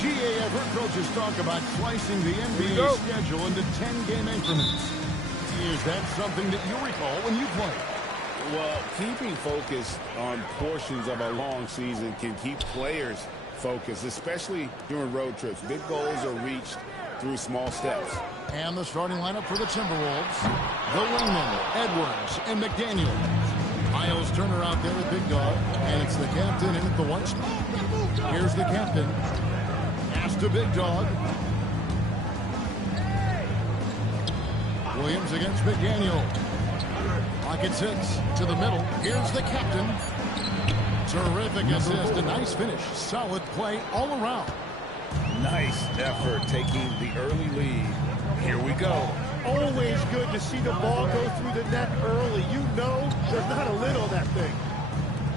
GA, I've heard coaches talk about slicing the NBA schedule into 10-game increments. Is that something that you recall when you played? Well, keeping focus on portions of a long season can keep players focused, especially during road trips. Big goals are reached through small steps. And the starting lineup for the Timberwolves. The wingmen, Edwards and McDaniel. Miles Turner out there at big dog, and it's the captain in at the one spot. Here's the captain. Pass to big dog. Williams against McDaniel. Pocket 6 to the middle. Here's the captain. Terrific assist, a nice finish. Solid play all around. Nice effort taking the early lead. Here we go. Always good to see the ball go through the net early. You know there's not a lid on that thing.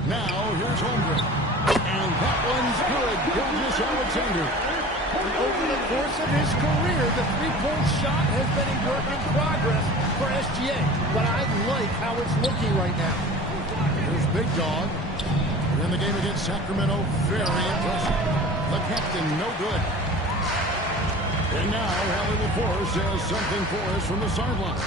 Now here's Holmgren. And that one's good. Gilgeous Alexander. Over the course of his career, the three-point shot has been a work in progress for SGA. But I like how it's looking right now. Here's Big Dog. In the game against Sacramento, very impressive. The captain, no good. And now, Hallie LaForce has something for us from the sideline.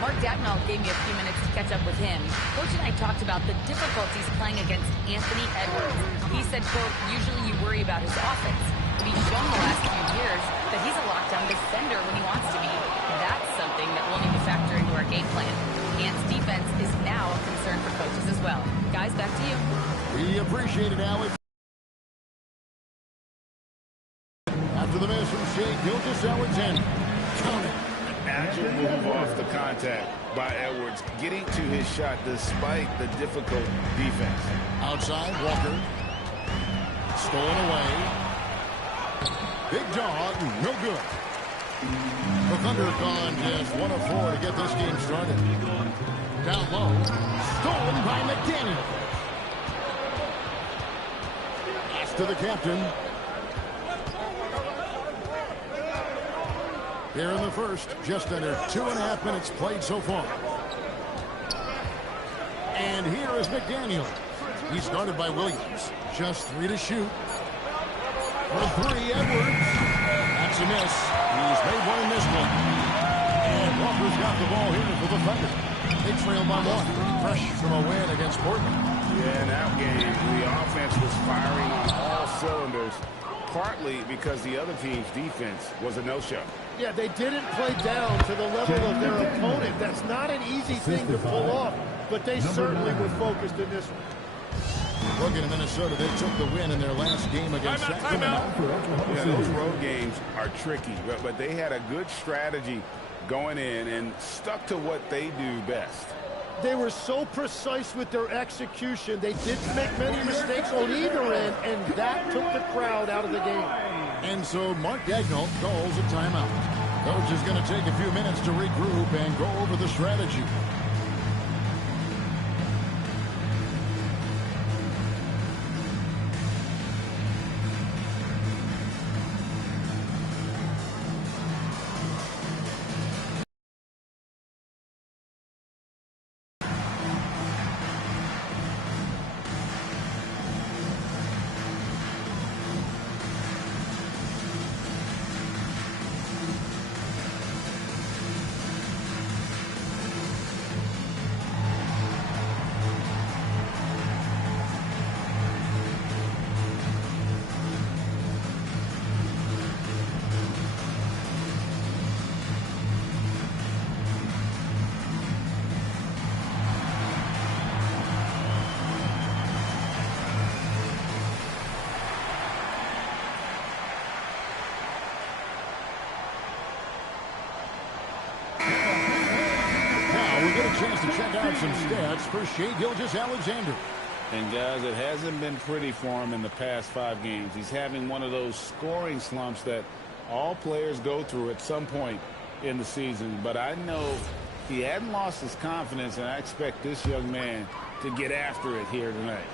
Mark Dagnall gave me a few minutes to catch up with him. Coach and I talked about the difficulties playing against Anthony Edwards. He said, quote, usually you worry about his offense, but he's shown the last few years that he's a lockdown defender when he wants to be. That's something that we'll need to factor into our game plan. Ant's defense is now a concern for coaches as well. Guys, back to you. We appreciate it, Allie. After the miss from Shea Gilgeous-Alexander. Counting. Agile move off the contact by Edwards, getting to his shot despite the difficult defense. Outside, Walker. Stolen away. Big Dog, no good. The Thunder gone just 1 of 4 to get this game started. Down low. Stolen by McDaniel. Pass to the captain. Here in the first, just under 2.5 minutes played so far. And here is McDaniel. He's guarded by Williams. Just 3 to shoot. For 3, Edwards. That's a miss. He's made one and missed one. And Walker's got the ball here for the Thunder. They trail by 1. Fresh from a win against Portland. Yeah, in that game, the offense was firing on all cylinders, partly because the other team's defense was a no-show. Yeah, they didn't play down to the level of their opponent. That's not an easy thing to pull off, but they certainly were focused in this one. Looking at Minnesota, they took the win in their last game against Sacramento. Yeah, those road games are tricky, but they had a good strategy going in and stuck to what they do best. They were so precise with their execution. They didn't make many mistakes on either end, and that took the crowd out of the game. And so Mark Dagnall calls a timeout. Coach is going to take a few minutes to regroup and go over the strategy. Chance to check out some stats for Shea Gilgeous-Alexander. And guys, it hasn't been pretty for him in the past 5 games. He's having one of those scoring slumps that all players go through at some point in the season. But I know he hadn't lost his confidence, and I expect this young man to get after it here tonight.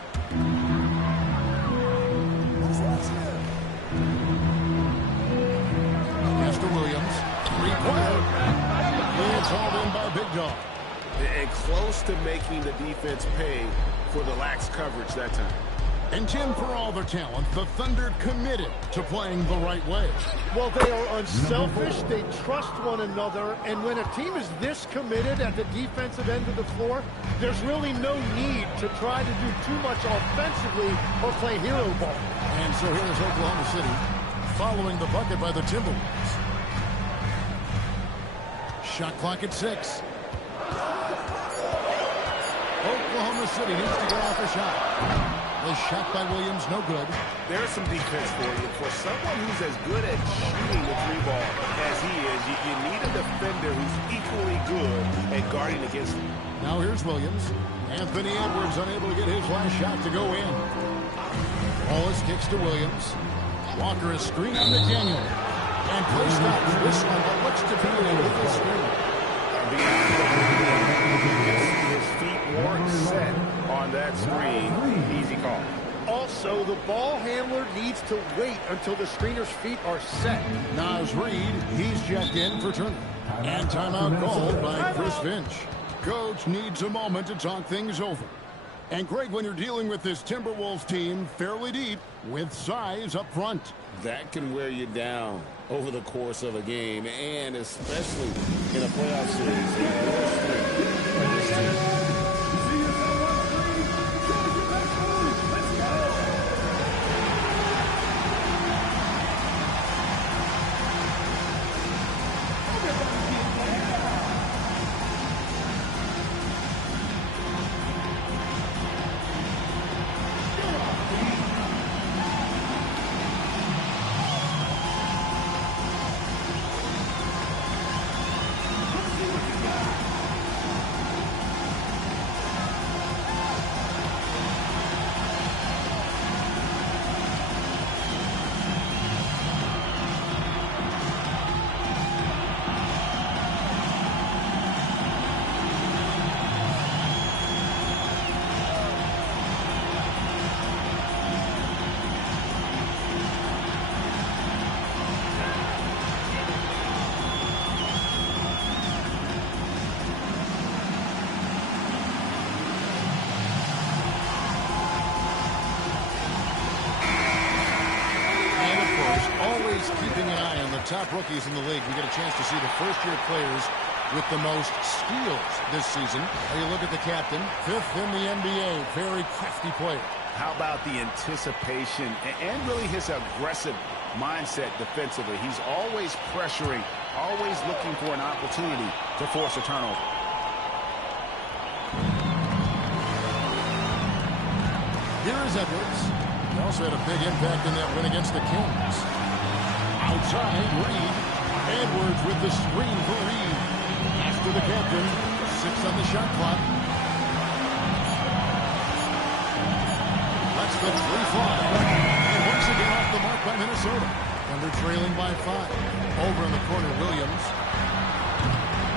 Mr. Williams, 3-pointer. It's hauled in by Big Dog. And close to making the defense pay for the lax coverage that time. And Tim, for all their talent, the Thunder committed to playing the right way. Well, they are unselfish. They trust one another. And when a team is this committed at the defensive end of the floor, there's really no need to try to do too much offensively or play hero ball. And so here's Oklahoma City following the bucket by the Timberwolves. Shot clock at 6. Oklahoma City needs to get off a shot. The shot by Williams, no good. There's some defense for you. For someone who's as good at shooting the three ball as he is, you need a defender who's equally good at guarding against him. Now here's Williams. Anthony Edwards unable to get his last shot to go in. Wallace kicks to Williams. Walker is screened on McDaniel. And play stops. This one looks to be a little screen. His feet weren't set on that screen. Easy call. Also, the ball handler needs to wait until the screener's feet are set. Naz Reid, he's checked in for Turner. And timeout called by Chris Finch. Coach needs a moment to talk things over. And Greg, when you're dealing with this Timberwolves team fairly deep with size up front, that can wear you down over the course of a game, and especially in a playoff series. Top rookies in the league. We get a chance to see the first-year players with the most steals this season. You look at the captain, 5th in the NBA, very crafty player. How about the anticipation and really his aggressive mindset defensively? He's always pressuring, always looking for an opportunity to force a turnover. Here is Edwards. He also had a big impact in that win against the Kings. Outside, Reid. Edwards with the screen for Reid. Pass to the captain. 6 on the shot clock. That's the 3-fly. And once again off the mark by Minnesota. Thunder trailing by 5. Over in the corner, Williams.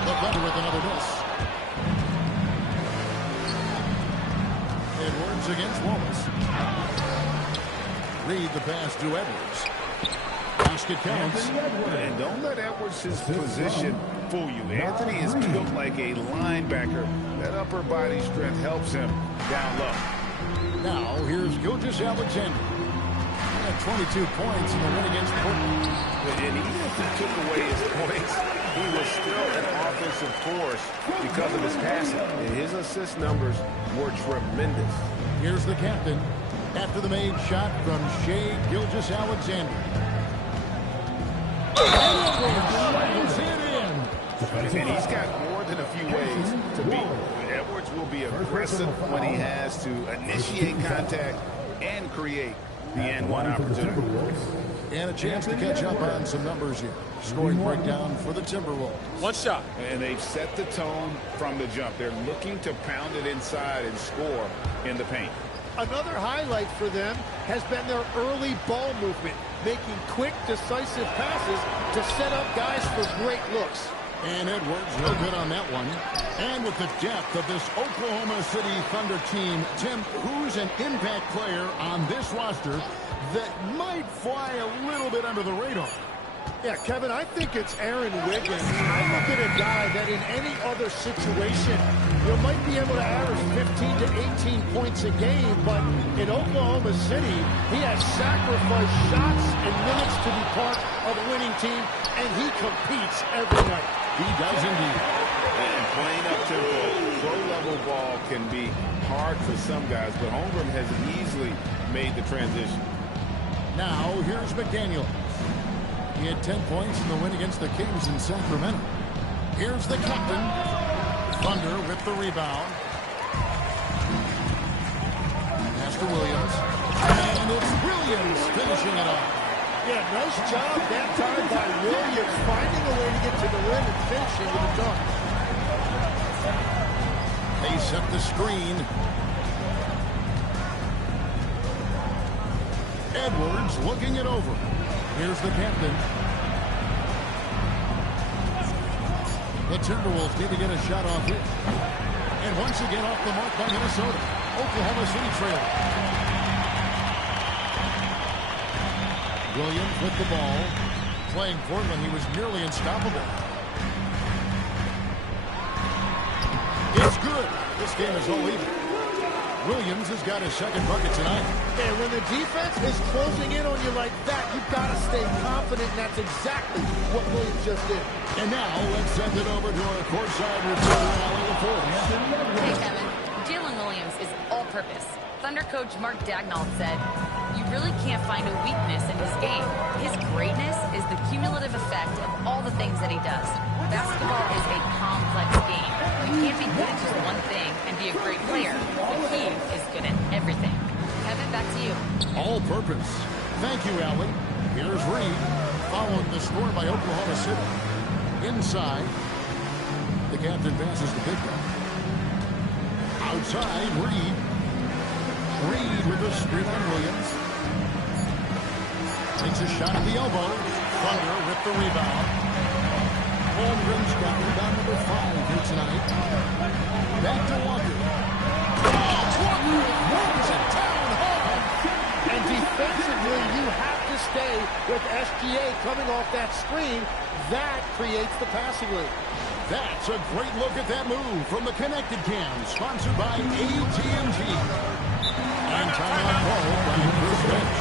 The Thunder with another miss. Edwards against Wallace. Reid the pass to Edwards. Basket counts. And don't let Edwards' position fool you. Anthony is built like a linebacker. That upper body strength helps him down low. Now, here's Gilgeous-Alexander. He had 22 points in the win against Portland. And even if he took away his points, he was still an offensive force because of his passing. And his assist numbers were tremendous. Here's the captain after the made shot from Shai Gilgeous-Alexander. And he's got more than a few ways to beat. Edwards will be aggressive when he has to initiate contact and create the and-one opportunity. And a chance to catch up on some numbers here. Scoring breakdown for the Timberwolves. One shot. And they've set the tone from the jump. They're looking to pound it inside and score in the paint. Another highlight for them has been their early ball movement, making quick, decisive passes to set up guys for great looks. And Edwards, no good on that one. And with the depth of this Oklahoma City Thunder team, Tim, who's an impact player on this roster that might fly a little bit under the radar? Yeah, Kevin, I think it's Aaron Wiggins. I look at a guy that in any other situation, you might be able to average 15 to 18 points a game, but in Oklahoma City, he has sacrificed shots and minutes to be part of a winning team, and he competes every night. He does indeed. And playing up-tempo, pro-level ball can be hard for some guys, but Holmgren has easily made the transition. Now, here's McDaniel. He had 10 points in the win against the Kings in Sacramento. Here's the captain. Thunder with the rebound. Pass to Williams. And it's Williams finishing it off. Yeah, nice job that time by Williams, finding a way to get to the rim and finishing with a dunk. They set the screen. Edwards looking it over. Here's the captain. The Timberwolves need to get a shot off here. And once again off the mark by Minnesota. Oklahoma City trailing. Williams with the ball. Playing Portland, he was nearly unstoppable. It's good. This game is all even. Williams has got his second bucket tonight. And when the defense is closing in on you like that, you've got to stay confident, and that's exactly what Williams just did. And now let's send it over to our courtside reporter, Allie LaForce. Hey, Kevin. Jalen Williams is all-purpose. Thunder coach Mark Daigneault said, "You really can't find a weakness in his game. His greatness is the cumulative effect of all the things that he does. Basketball is a complex game. You can't be good at just one thing and be a great player. But he is good at everything." Kevin, back to you. All purpose. Thank you, Allie. Here's Reed, following the score by Oklahoma City. Inside, the captain passes the big guy. Outside, Reed. Reed with a screen on Williams. Takes a shot at the elbow. Thunder with the rebound. Holmgren's got rebound number 5 here tonight. Back to Walker. Walker runs it down hard. And defensively, you have to stay with SGA coming off that screen. That creates the passing lane. That's a great look at that move from the Connected Cam, sponsored by AT&T. And timeout call by Chris Finch.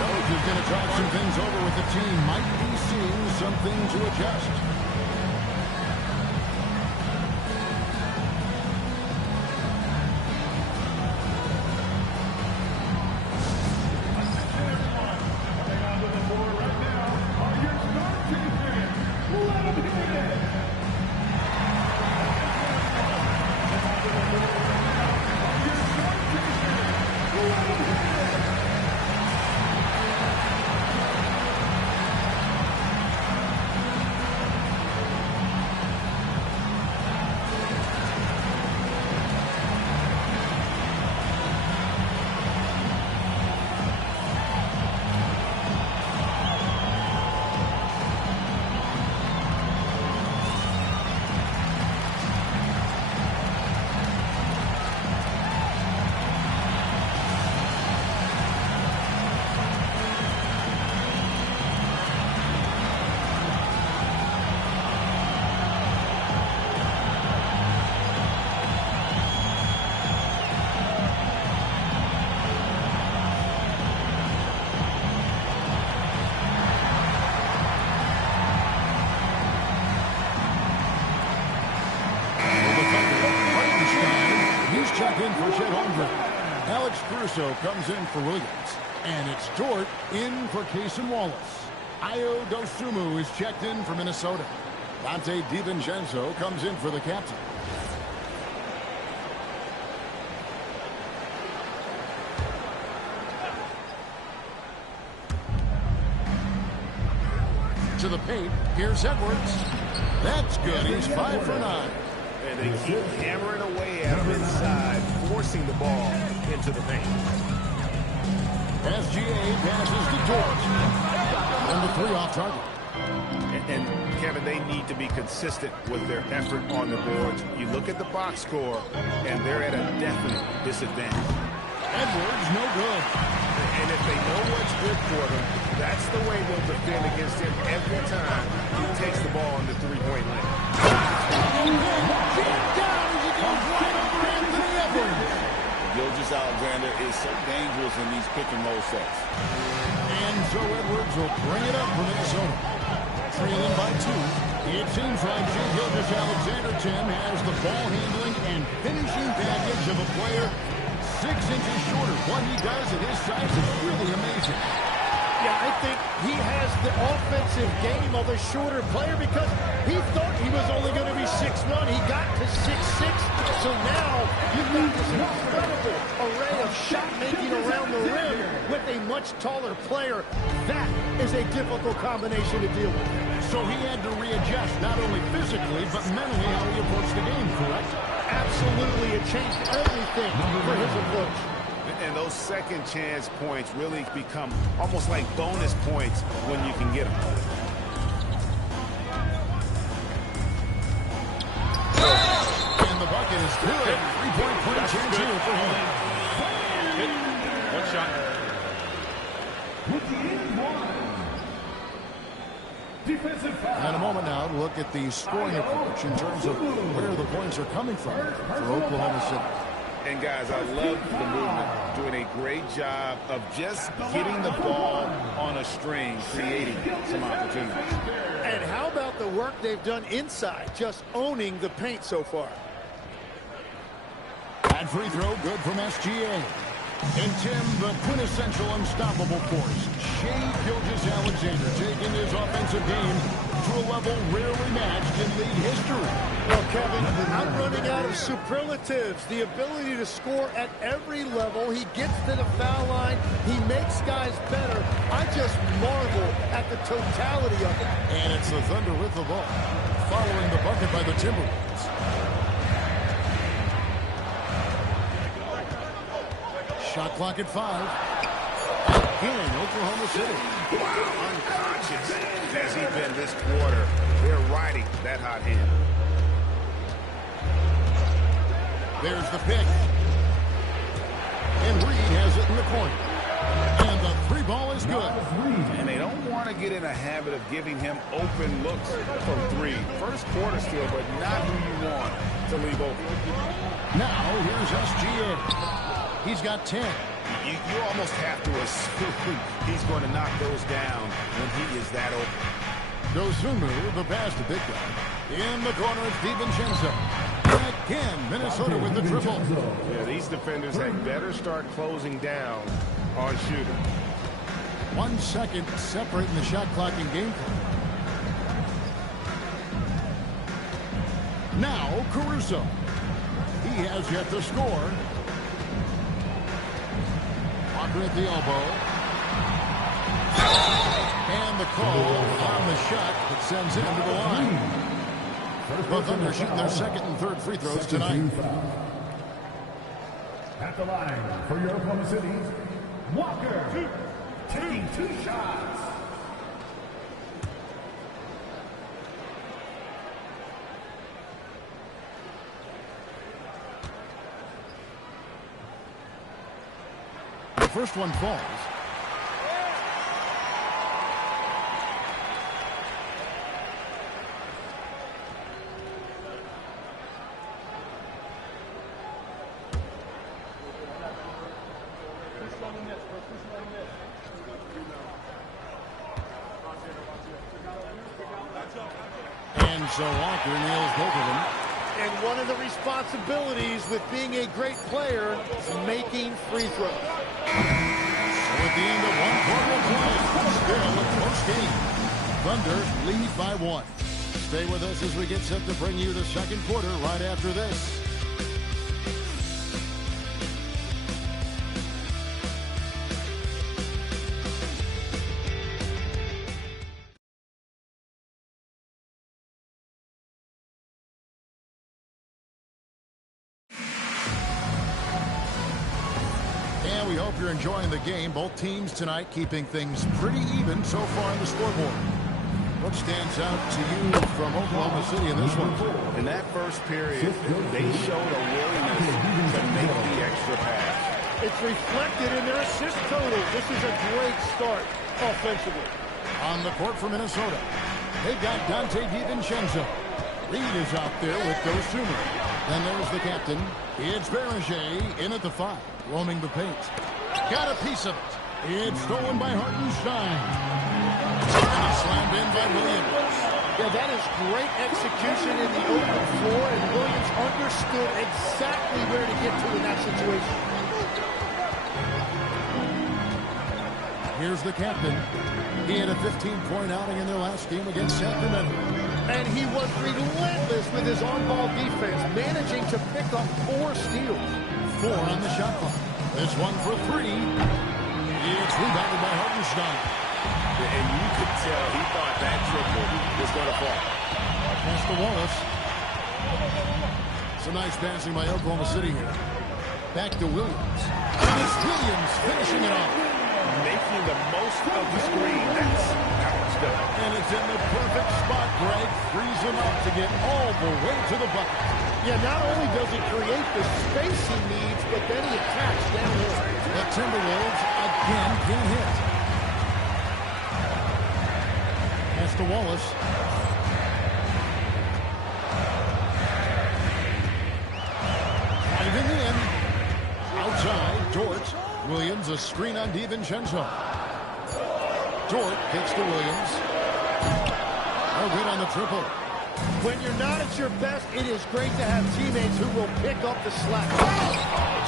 Coach is going to talk some things over with the team. Might be seeing something to adjust. Check in for Chet Holmgren. Alex Caruso comes in for Williams. And it's Dort in for Cason Wallace. Ayo Dosunmu is checked in for Minnesota. Dante DiVincenzo comes in for the captain. To the paint, here's Edwards. That's good. He's 5 for 9. And they keep hammering away at him inside, forcing the ball into the paint. SGA passes to Dort. And the 3 off target. And Kevin, they need to be consistent with their effort on the boards. You look at the box score, and they're at a definite disadvantage. Edwards, no good. And if they know what's good for them, that's the way they'll defend against him every time he takes the ball in the three-point line. Jammed down as he goes right over Anthony Edwards. Gilgeous-Alexander is so dangerous in these pick-and-roll sets. And so Edwards will bring it up for Minnesota. Trailing by 2. It seems like Shai Gilgeous-Alexander, Tim, has the ball handling and finishing package of a player 6 inches shorter. What he does at his size is really amazing. Yeah, I think he has the offensive game of a shorter player because he thought he was only going to be 6'1". He got to 6'6". So now you've got this incredible array of shot making around the rim with a much taller player. That is a difficult combination to deal with. So he had to readjust not only physically but mentally how he approached the game, correct? Absolutely, it changed everything for his approach. And those second chance points really become almost like bonus points when you can get them. And the bucket is good. 3-point play chance here for him. One shot. And a moment now to look at the scoring approach in terms of where the points are coming from for Oklahoma City. And guys, I love the movement, doing a great job of just getting the ball on a string, creating some opportunities. And how about the work they've done inside, just owning the paint so far? That free throw good from SGA. And Tim, the quintessential unstoppable force, Shai Gilgeous-Alexander, taking his offensive game to a level rarely matched in league history. Well, Kevin, I'm running out of superlatives. The ability to score at every level. He gets to the foul line. He makes guys better. I just marvel at the totality of it. And it's the Thunder with the ball, following the bucket by the Timberwolves. Shot clock at 5. Again, Oklahoma City. Wow, unconscious has he been this quarter. They're riding that hot hand. There's the pick. And Reed has it in the corner. And the three ball is good. And they don't want to get in a habit of giving him open looks from 3. First quarter still, but not who you want to leave open. Now, here's SGA. He's got 10. You almost have to assume he's going to knock those down when he is that open. Dosunmu, the pass to Big Guy. In the corner, it's DiVincenzo. Again, Minnesota with the triple. Yeah, these defenders had better start closing down on shooting. 1 second separating the shot clock and game clock. Now, Caruso. He has yet to score. Walker at the elbow. And the call on the shot that sends him to the line. The Thunder shooting their second and third free throws tonight. At the line for your Oklahoma City, Walker, taking 2 shots. The first one falls. And so Walker nails both of them. And one of the responsibilities with being a great player is making free throws. So at the end of 1 quarter of play, still a close game. Thunder lead by 1. Stay with us as we get set to bring you the second quarter right after this. And we hope you're enjoying the game. Both teams tonight keeping things pretty even so far on the scoreboard. What stands out to you from Oklahoma City in this one? In that first period, they showed a willingness to make the extra pass. It's reflected in their assist total. This is a great start offensively. On the court for Minnesota, they've got Dante DiVincenzo. Reed is out there with Dosunmu. Then there's the captain. It's Berger in at the 5, roaming the paint. Got a piece of it. It's stolen by Hartenstein. And it's slammed in by Williams. Yeah, that is great execution in the open floor, and Williams understood exactly where to get to in that situation. Here's the captain. He had a 15-point outing in their last game against Sacramento. And he was relentless with his on-ball defense, managing to pick up 4 steals. 4 on the shot clock. This one for 3. It's rebounded by Hartenstein. And you could tell he thought that triple was going to fall. Pass to Wallace. Some nice passing by Oklahoma City here. Back to Williams. And it's Williams finishing it off. Making the most of the screen. That's how it's done. And it's in the perfect spot, Greg. Frees him up to get all the way to the bucket. Yeah, not only does he create the space he needs, but then he attacks downhill. The Timberwolves again can't hit. Pass to Wallace. Driving in. Outside, Dort. Williams, a screen on DiVincenzo. Dort kicks to Williams. No good on the triple. When you're not at your best, it is great to have teammates who will pick up the slack.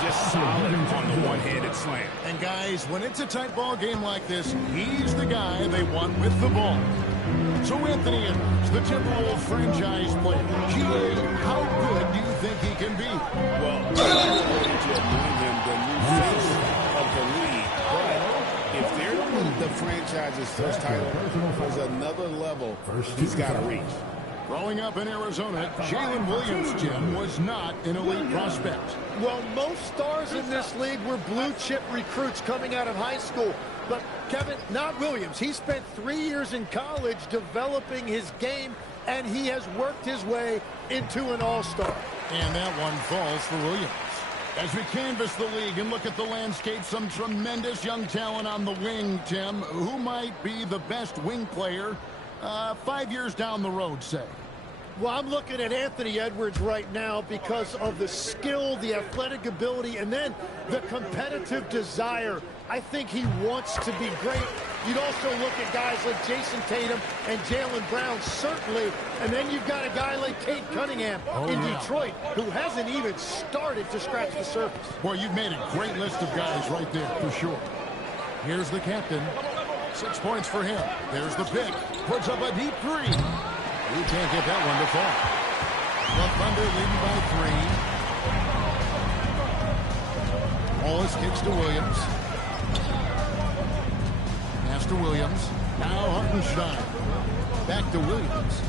Just solid on the one-handed slam. And guys, when it's a tight ball game like this, he's the guy they want with the ball. So Anthony Edwards, the Timberwolves franchise player. GA, how good do you think he can be? Well, doing him the new face of the league. But if they're to win the franchise's first title, there's another level he's got to reach. Growing up in Arizona, Jalen Williams, Jim, was not an elite prospect. Well, most stars in this league were blue-chip recruits coming out of high school. But, Kevin, not Williams. He spent 3 years in college developing his game, and he has worked his way into an all-star. And that one falls for Williams. As we canvass the league and look at the landscape, some tremendous young talent on the wing, Tim. Who might be the best wing player 5 years down the road, say? Well, I'm looking at Anthony Edwards right now because of the skill, the athletic ability, and then the competitive desire. I think he wants to be great. You'd also look at guys like Jason Tatum and Jaylen Brown, certainly. And then you've got a guy like Cade Cunningham in Detroit, who hasn't even started to scratch the surface. Boy, you've made a great list of guys right there, for sure. Here's the captain. 6 points for him. There's the pick. Puts up a deep 3. He can't get that one to fall. The Thunder leading by 3. Wallace kicks to Williams. Pass to Williams. Now Hartenstein. Back to Williams.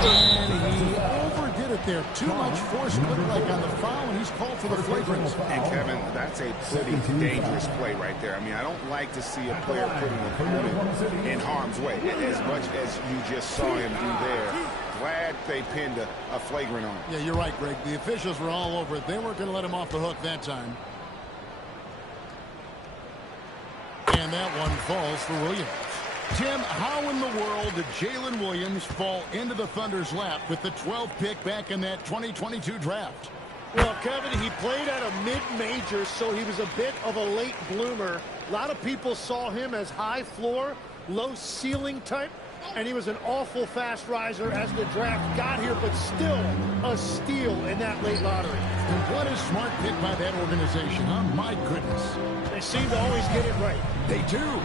And he overdid it there. Too much force, it looked like, on the foul, and he's called for the flagrant. And, Kevin, that's a pretty dangerous play right there. I mean, I don't like to see a player putting an opponent in harm's way, as much as you just saw him do there. Glad they pinned a flagrant on him. Yeah, you're right, Greg. The officials were all over it. They weren't going to let him off the hook that time. And that one falls for Williams. Tim, how in the world did Jalen Williams fall into the Thunder's lap with the 12th pick back in that 2022 draft? Well, Kevin, he played at a mid-major, so he was a bit of a late bloomer. A lot of people saw him as high floor, low ceiling type, and he was an awful fast riser as the draft got here, but still a steal in that late lottery. And what a smart pick by that organization, huh? My goodness. They seem to always get it right. They do.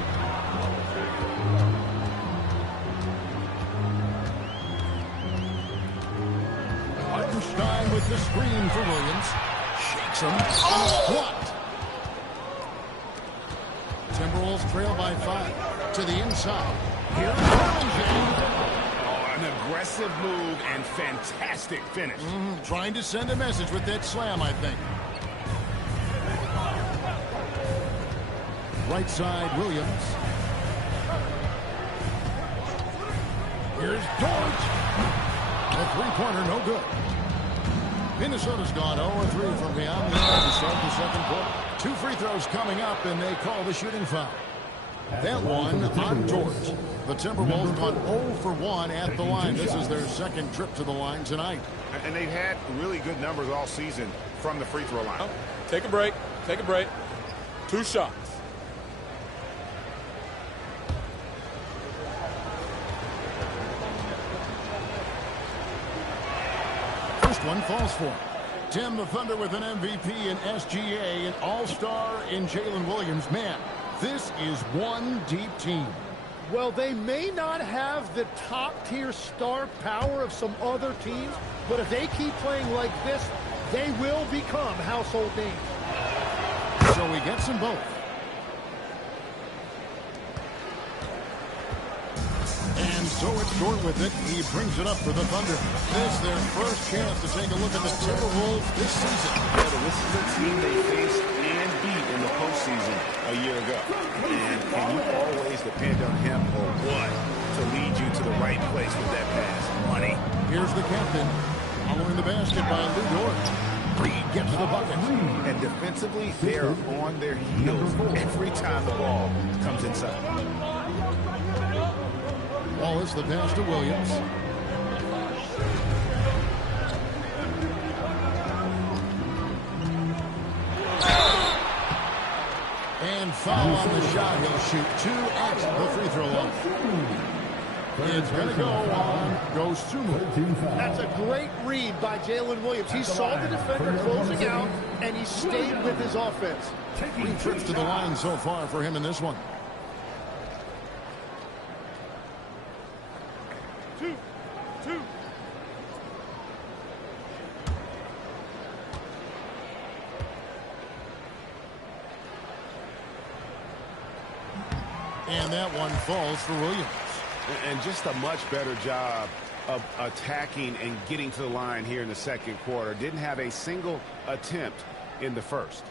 Hartenstein with the screen for Williams. Shakes him. Blocked. Timberwolves trail by 5. To the inside. Here's An aggressive move and fantastic finish. Trying to send a message with that slam, I think. Right side, Williams. Here's Dort. A three-pointer, no good. Minnesota's gone 0-3 from beyond the arc to start the second quarter. 2 free throws coming up, and they call the shooting foul. That one on Dort. The Timberwolves gone 0 for 1 at the line. This is their second trip to the line tonight. And they've had really good numbers all season from the free throw line. Take a break. Take a break. 2 shots. First one falls for him. Tim the Thunder with an MVP in SGA, an all-star in Jalen Williams. Man, this is one deep team. Well, they may not have the top-tier star power of some other teams, but if they keep playing like this, they will become household names. So he gets them both. And so it's Dort with it. He brings it up for the Thunder. This is their first chance to take a look at the Timberwolves this season. This is a team they faced and beat in the postseason a year ago. And can you always depend on him or what to lead you to the right place with that pass? Money. Here's the captain. Following the basket by Lou Dort. Reed gets the bucket. And defensively, they're on their heels every time the ball comes inside. Wallace, the pass to Williams. And foul on the shot. He'll shoot 2 at the free throw line. It's going to go on Dosunmu. That's a great read by Jalen Williams. He saw the defender closing out, and he stayed with his offense. 3 trips to the line so far for him in this one. Two. And that one falls for Williams. And just a much better job of attacking and getting to the line here in the second quarter. Didn't have a single attempt in the first.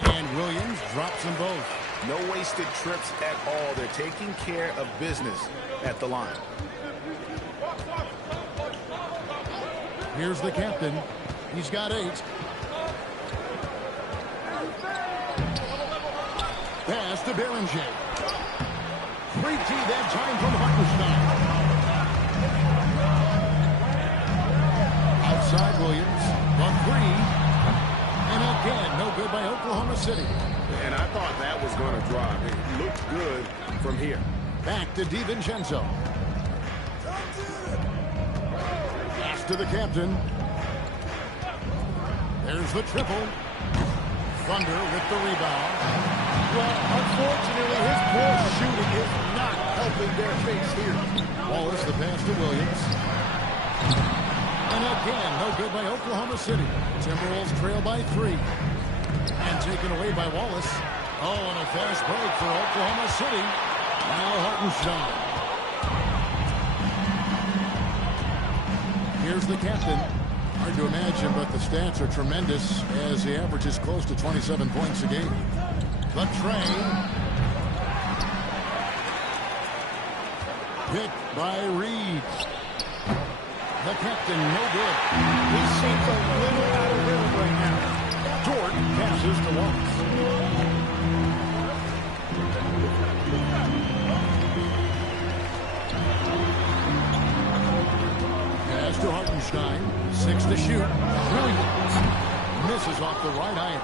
And Williams drops them both. No wasted trips at all. They're taking care of business at the line. Here's the captain. He's got 8. Pass to Beringer. 3T that time from Hartenstein. Outside Williams. On 3. And again, no good by Oklahoma City. And I thought that was going to drop. It looked good from here. Back to DiVincenzo. Pass to the captain. There's the triple. Thunder with the rebound. Well, unfortunately, his poor shooting is not helping their case here. Wallace, the pass to Williams. And again, no good by Oklahoma City. Timberwolves trail by 3. And taken away by Wallace. Oh, and a fast break for Oklahoma City. Now Hartenstein. Here's the captain. Hard to imagine, but the stats are tremendous as he averages close to 27 points a game. The train. Picked by Reed. The captain, no good. He seems a little out of rhythm right now. Dort passes to Wallace. Pass to Hartenstein. 6 to shoot. Brilliant. Misses off the right iron.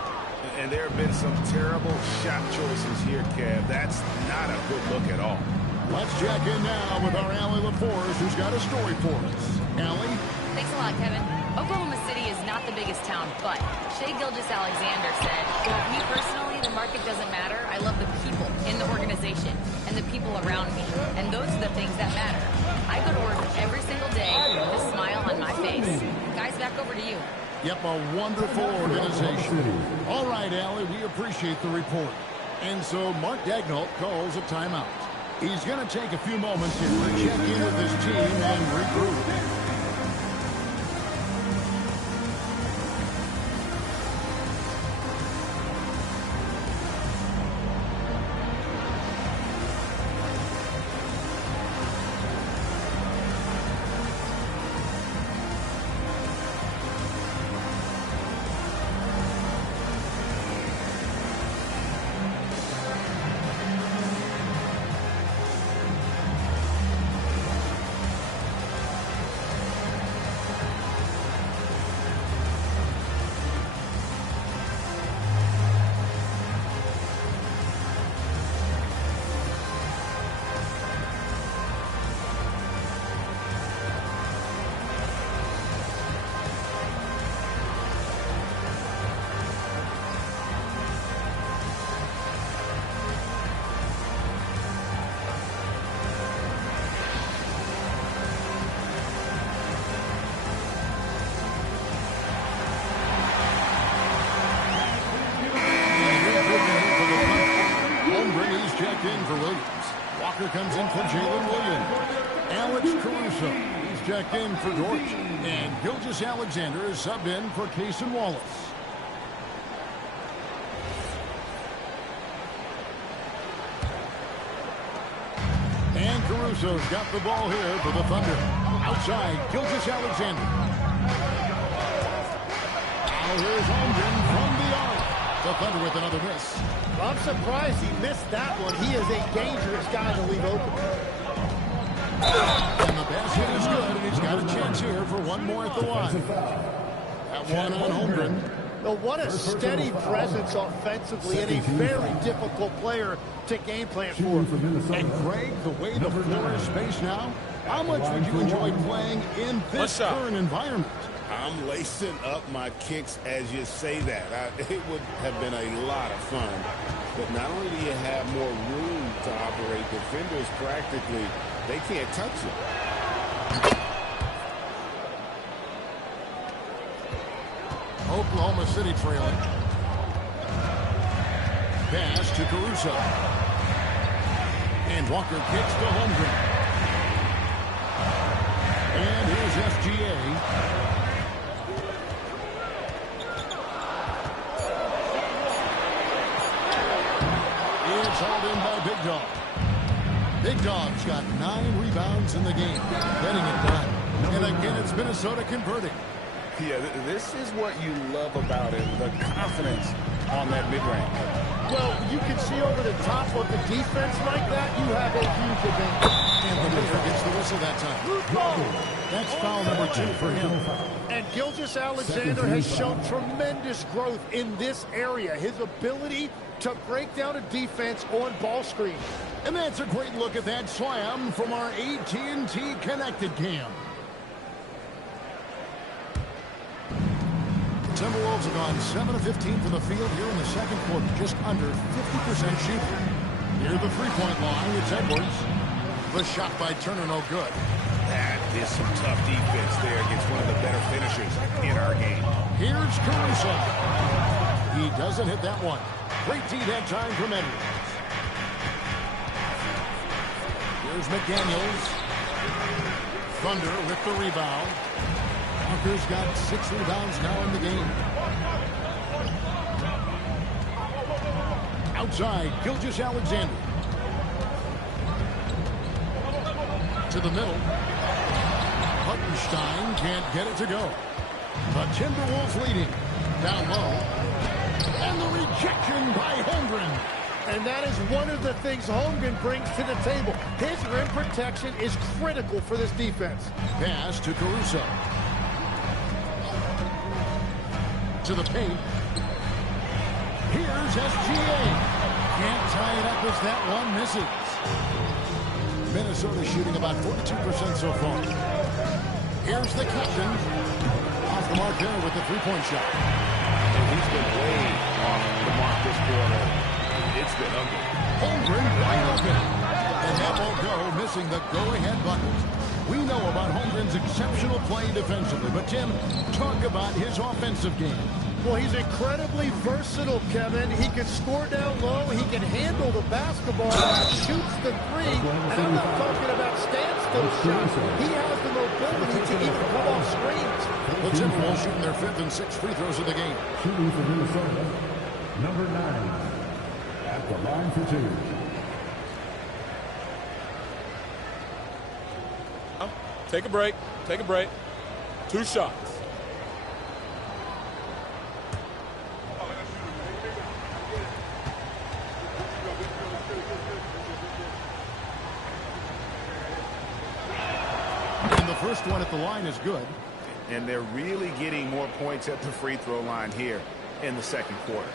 And there have been some terrible shot choices here, Kev. That's not a good look at all. Let's check in now with our Allie LaForce, who's got a story for us. Allie? Thanks a lot, Kevin. Oklahoma City is not the biggest town, but Shai Gilgeous-Alexander said, well, me personally, the market doesn't matter. I love the people in the organization and the people around me. And those are the things that matter. I go to work every single day with a smile on my face. Guys, back over to you. Yep, a wonderful organization. All right, Allie, we appreciate the report. And so Mark Daigneault calls a timeout. He's going to take a few moments here to check in with his team and regroup. Walker comes in for Jalen Williams. Alex Caruso, he's checked in for Dort. And Gilgeous-Alexander is subbed in for Cason Wallace. And Caruso's got the ball here for the Thunder. Outside, Gilgeous-Alexander. Now here's Holmgren from the arc. The Thunder with another miss. I'm surprised he missed that one. He is a dangerous guy to leave open. And the basket is good, and he's got a chance here for one more at the line. That one on Holmgren. Well, what a steady presence offensively and a very difficult player to game plan for. And Greg, the way the floor is spaced now, how much would you enjoy playing in this current environment? I'm lacing up my kicks as you say that. It would have been a lot of fun. But not only do you have more room to operate, defenders practically, they can't touch it. Oklahoma City trailing. Pass to Caruso. And Walker kicks to Holmgren. And here's SGA. It's hauled in by Big Dog. Big Dog's got 9 rebounds in the game, getting it done. And again, it's Minnesota converting. Yeah, this is what you love about it, the confidence on that mid-range. Well, you can see over the top of the defense like that, you have a huge advantage. And the player gets the whistle that time. That's foul number 2 for him. And Gilgeous-Alexander has shown tremendous growth in this area. His ability to break down a defense on ball screen. And that's a great look at that slam from our AT&T Connected Cam. Timberwolves have gone 7 of 15 from the field here in the second quarter, just under 50% shooting. Near the three-point line, it's Edwards. The shot by Turner, no good. That is some tough defense there against one of the better finishers in our game. Here's Caruso. He doesn't hit that one. Great D that time from Edwards. Here's McDaniels. Thunder with the rebound. Walker's got 6 rebounds now in the game. Outside, Gilgeous-Alexander. To the middle. Hartenstein can't get it to go. The Timberwolves leading. Down low. And the rejection by Holmgren. And that is one of the things Holmgren brings to the table. His rim protection is critical for this defense. Pass to Caruso. To the paint. Here's SGA. Can't tie it up as that one misses. Minnesota shooting about 42% so far. Here's the captain. Off the mark there with the three-point shot. And he's been way off the mark this quarter. It's been ugly. Holmgren wide open. And that won't go, missing the go-ahead bucket. We know about Holmgren's exceptional play defensively, but Tim, talk about his offensive game. Well, he's incredibly versatile, Kevin. He can score down low. He can handle the basketball. Shoots the three. And I'm not talking about standstill shots. He has the mobility to even come off screens. The Timberwolves shooting their 5th and 6th free throws of the game. Shooting for Minnesota, number 9. At the line for 2. Take a break. Take a break. 2 shots. And the first one at the line is good. And they're really getting more points at the free throw line here in the second quarter.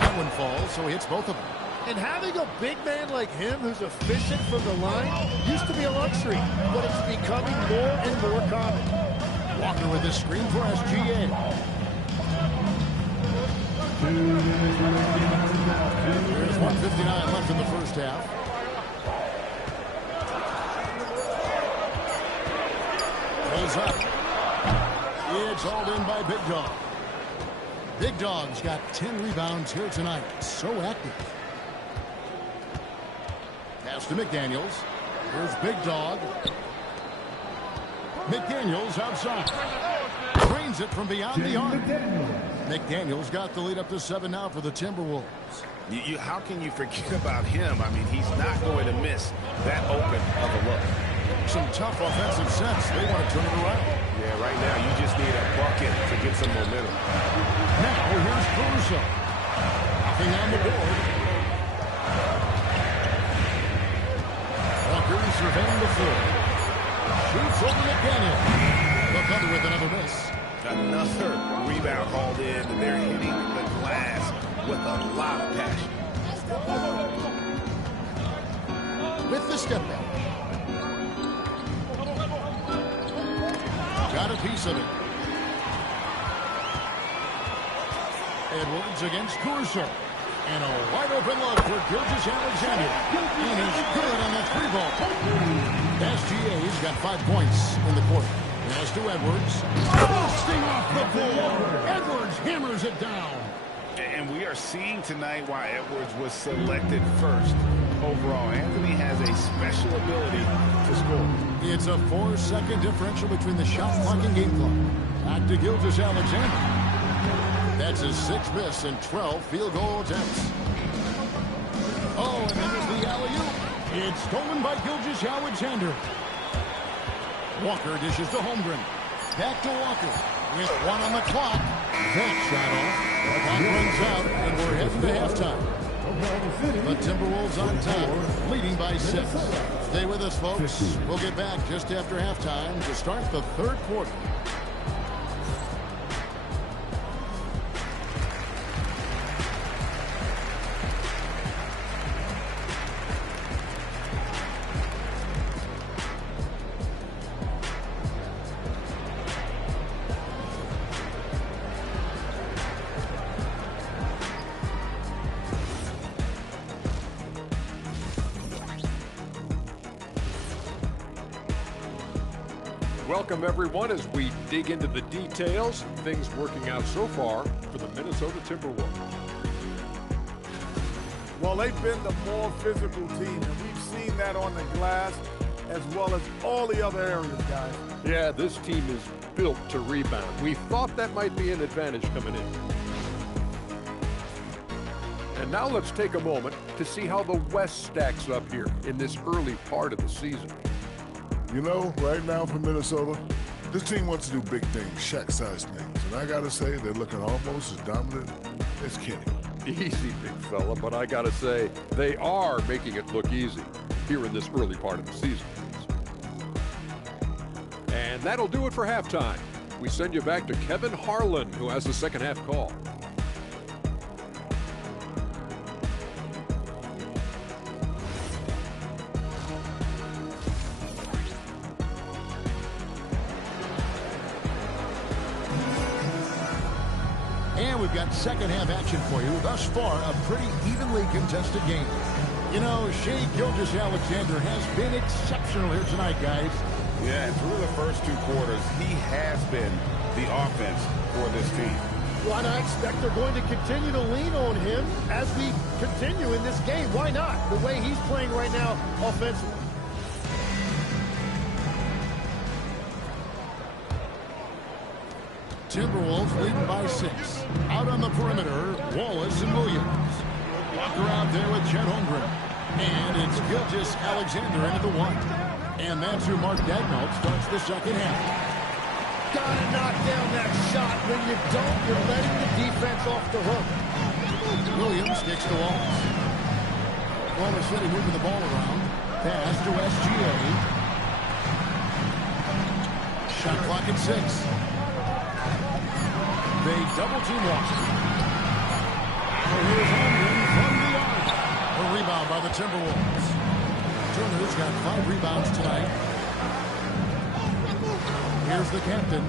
That one falls, so he hits both of them. And having a big man like him who's efficient from the line used to be a luxury, but it's becoming more and more common. Walker with this screen for SGA. There's 1:59 left in the first half. is up. It's hauled in by Big Dog. Big Dog's got 10 rebounds here tonight. So active. Pass to McDaniels. Here's Big Dog. McDaniels outside. Drains it from beyond the arc. McDaniels got the lead up to 7 now for the Timberwolves. How can you forget about him? I mean, he's not going to miss that open of a look. Some tough offensive sets. They want to turn it around. Yeah, right now you just need a bucket to get some momentum. Now here's Caruso. Nothing on the board. Walker surveying the floor. Shoots over McDaniel. The Thunder with another miss. Another rebound hauled in, and they're hitting the glass with a lot of passion. With the step back. Got a piece of it. Edwards against Caruso. And a wide open look for Gilgeous-Alexander. And he's good on that three ball. SGA's got 5 points in the quarter. Pass to Edwards. Busting off the floor. Edwards hammers it down. And we are seeing tonight why Edwards was selected first overall. Anthony has a special ability to score. It's a 4-second differential between the shot clock and game clock. Back to Gilgeous-Alexander. That's his 6th miss and 12 field goal attempts. Oh, and there's the alley-oop. It's stolen by Gilgeous-Alexander. Walker dishes to Holmgren. Back to Walker. With 1 on the clock. That shot off. The clock runs out, and we're heading to halftime. The Timberwolves on top, leading by 6. Stay with us, folks. We'll get back just after halftime to start the 3rd quarter. Welcome, everyone, as we dig into the details. Things working out so far for the Minnesota Timberwolves. Well, they've been the more physical team, and we've seen that on the glass as well as all the other areas, guys. Yeah, this team is built to rebound. We thought that might be an advantage coming in. And now let's take a moment to see how the West stacks up here in this early part of the season. You know, right now for Minnesota, this team wants to do big things, Shaq-sized things. And I got to say, they're looking almost as dominant as Kenny. Easy, big fella, but I got to say, they are making it look easy here in this early part of the season. And that'll do it for halftime. We send you back to Kevin Harlan, who has the second half call. And we've got second half action for you. Thus far, a pretty evenly contested game. You know, Shai Gilgeous-Alexander has been exceptional here tonight, guys. Yeah, and through the first 2 quarters, he has been the offense for this team. Well, and I expect they're going to continue to lean on him as we continue in this game. Why not? The way he's playing right now offensively. Timberwolves leading by 6. Out on the perimeter, Wallace and Williams. Walker out there with Chet Holmgren. And it's Gilgeous-Alexander into the 1. And that's who Mark Daigneault starts the second half. Gotta knock down that shot. When you don't, you're letting the defense off the hook. Williams sticks to Wallace. Wallace City moving the ball around. Pass to SGA. Shot clock at 6. They double team Walker. Here's Holmgren from the arc. A rebound by the Timberwolves. Turner's got 5 rebounds tonight. Here's the captain.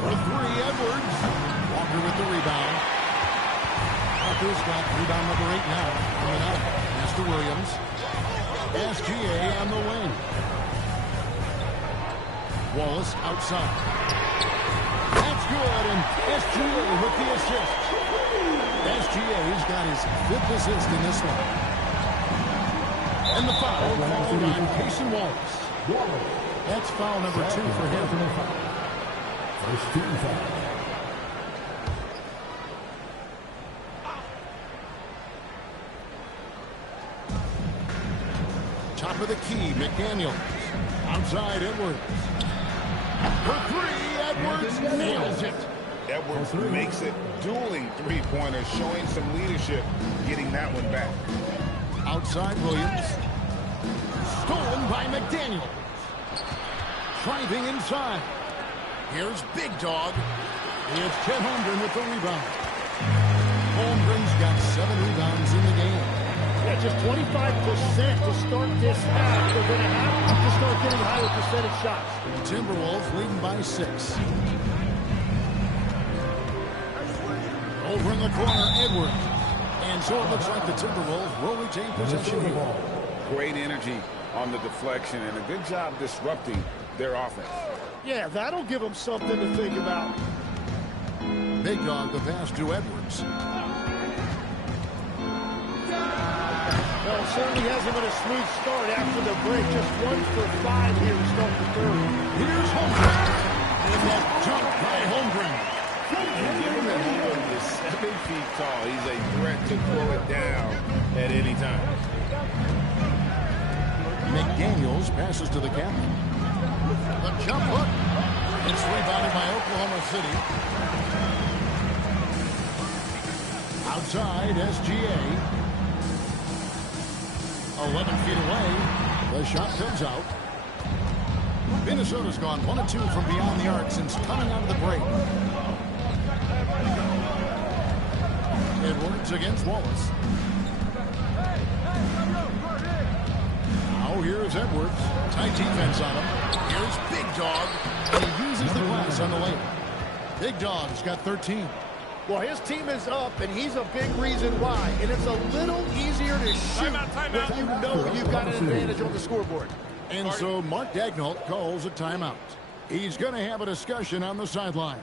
For 3, Edwards. Walker with the rebound. Walker's got rebound number 8 now. Coming up. Pass to Williams. SGA on the wing. Wallace outside. That's good, and SGA with the assist. SGA's got his 5th assist in this one. And the foul called on Cason Wallace. That's foul number 2 for him. First team foul. Top of the key, McDaniels. Outside, Edwards. For 3, Edwards nails it. Edwards makes it dueling three-pointers, showing some leadership, getting that one back. Outside, Williams. Stolen by McDaniels. Driving inside. Here's Big Dog. It's Chet Holmgren with the rebound. Holmgren's got 7 rebounds in the game. Yeah, just 25% to start this half. They're going to have to start getting higher percentage shots. Timberwolves leading by 6. Over in the corner, Edwards. And so it looks like the Timberwolves will retain possession here. Great energy on the deflection and a good job disrupting their offense. Yeah, that'll give them something to think about. Big Dog the pass to Edwards. Well, it certainly hasn't been a smooth start after the break. Just 1 for 5 here to start the third. Here's Holmgren. And that jump by Holmgren. Given that Holmgren is 7 feet tall, he's a threat to throw it down at any time. McDaniels passes to the captain. The jump hook. It's rebounded by Oklahoma City. Outside, SGA. 11 feet away. The shot comes out. Minnesota's gone 1 of 2 from beyond the arc since coming out of the break. Edwards against Wallace. Now here's Edwards. Tight defense on him. Here's Big Dog. And he uses the glass on the layup. Big Dog's got 13. Well, his team is up, and he's a big reason why. And it's a little easier to shoot when you know you've got an advantage on the scoreboard. And so Mark Daigneault calls a timeout. He's going to have a discussion on the sideline.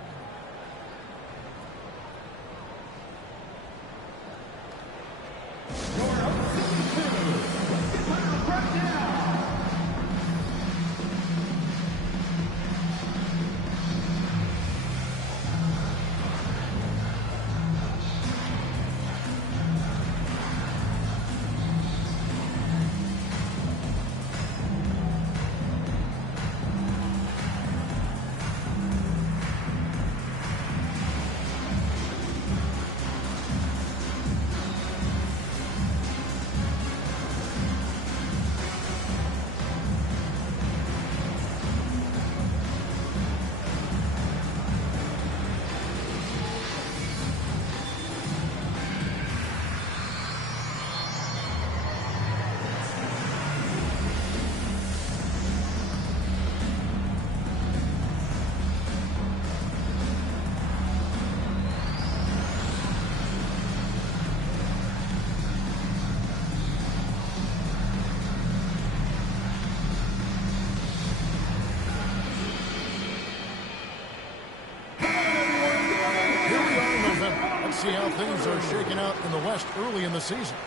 See how things are shaking out in the West early in the season.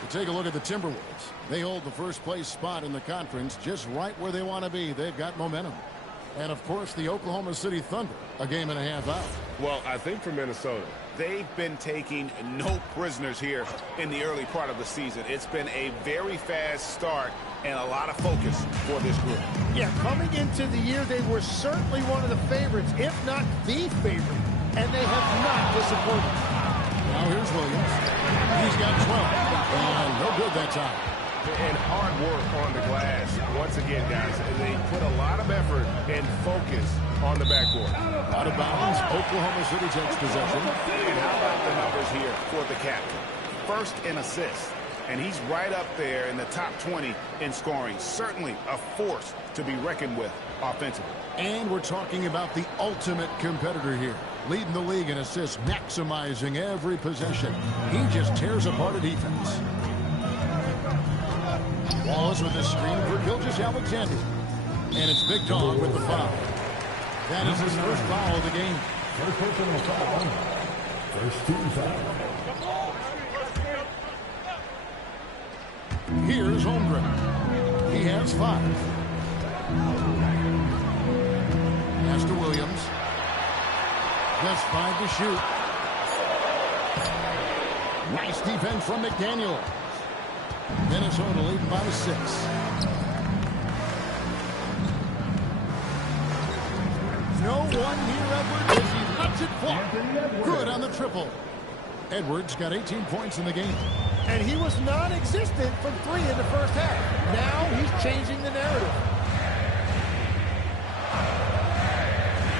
To take a look at the Timberwolves, they hold the first place spot in the conference just right where they want to be. They've got momentum. And of course the Oklahoma City Thunder a game and a half out. Well, I think for Minnesota, they've been taking no prisoners here in the early part of the season. It's been a very fast start and a lot of focus for this group. Yeah, coming into the year, they were certainly one of the favorites, if not the favorite, and they have not disappointed. Now here's Williams. He's got 12. And no good that time. And hard work on the glass. Once again, guys, they put a lot of effort and focus on the backboard. Out of bounds, Oklahoma City takes possession. And how about the numbers here for the captain? First in assists. And he's right up there in the top 20 in scoring. Certainly a force to be reckoned with offensively. And we're talking about the ultimate competitor here. Leading the league in assists, maximizing every possession. He just tears apart a defense. Wallace with a screen for Gilgeous-Alexander. And it's Big Dog with the foul. That is his first foul of the game. First personal foul. First team foul. Here's Holmgren. He has 5. Pass to Williams. Just 5 to shoot. Nice defense from McDaniel. Minnesota leading by 6. No one near Edwards as he lets it fly. Good on the triple. Edwards got 18 points in the game. And he was non-existent from 3 in the first half. Now he's changing the narrative.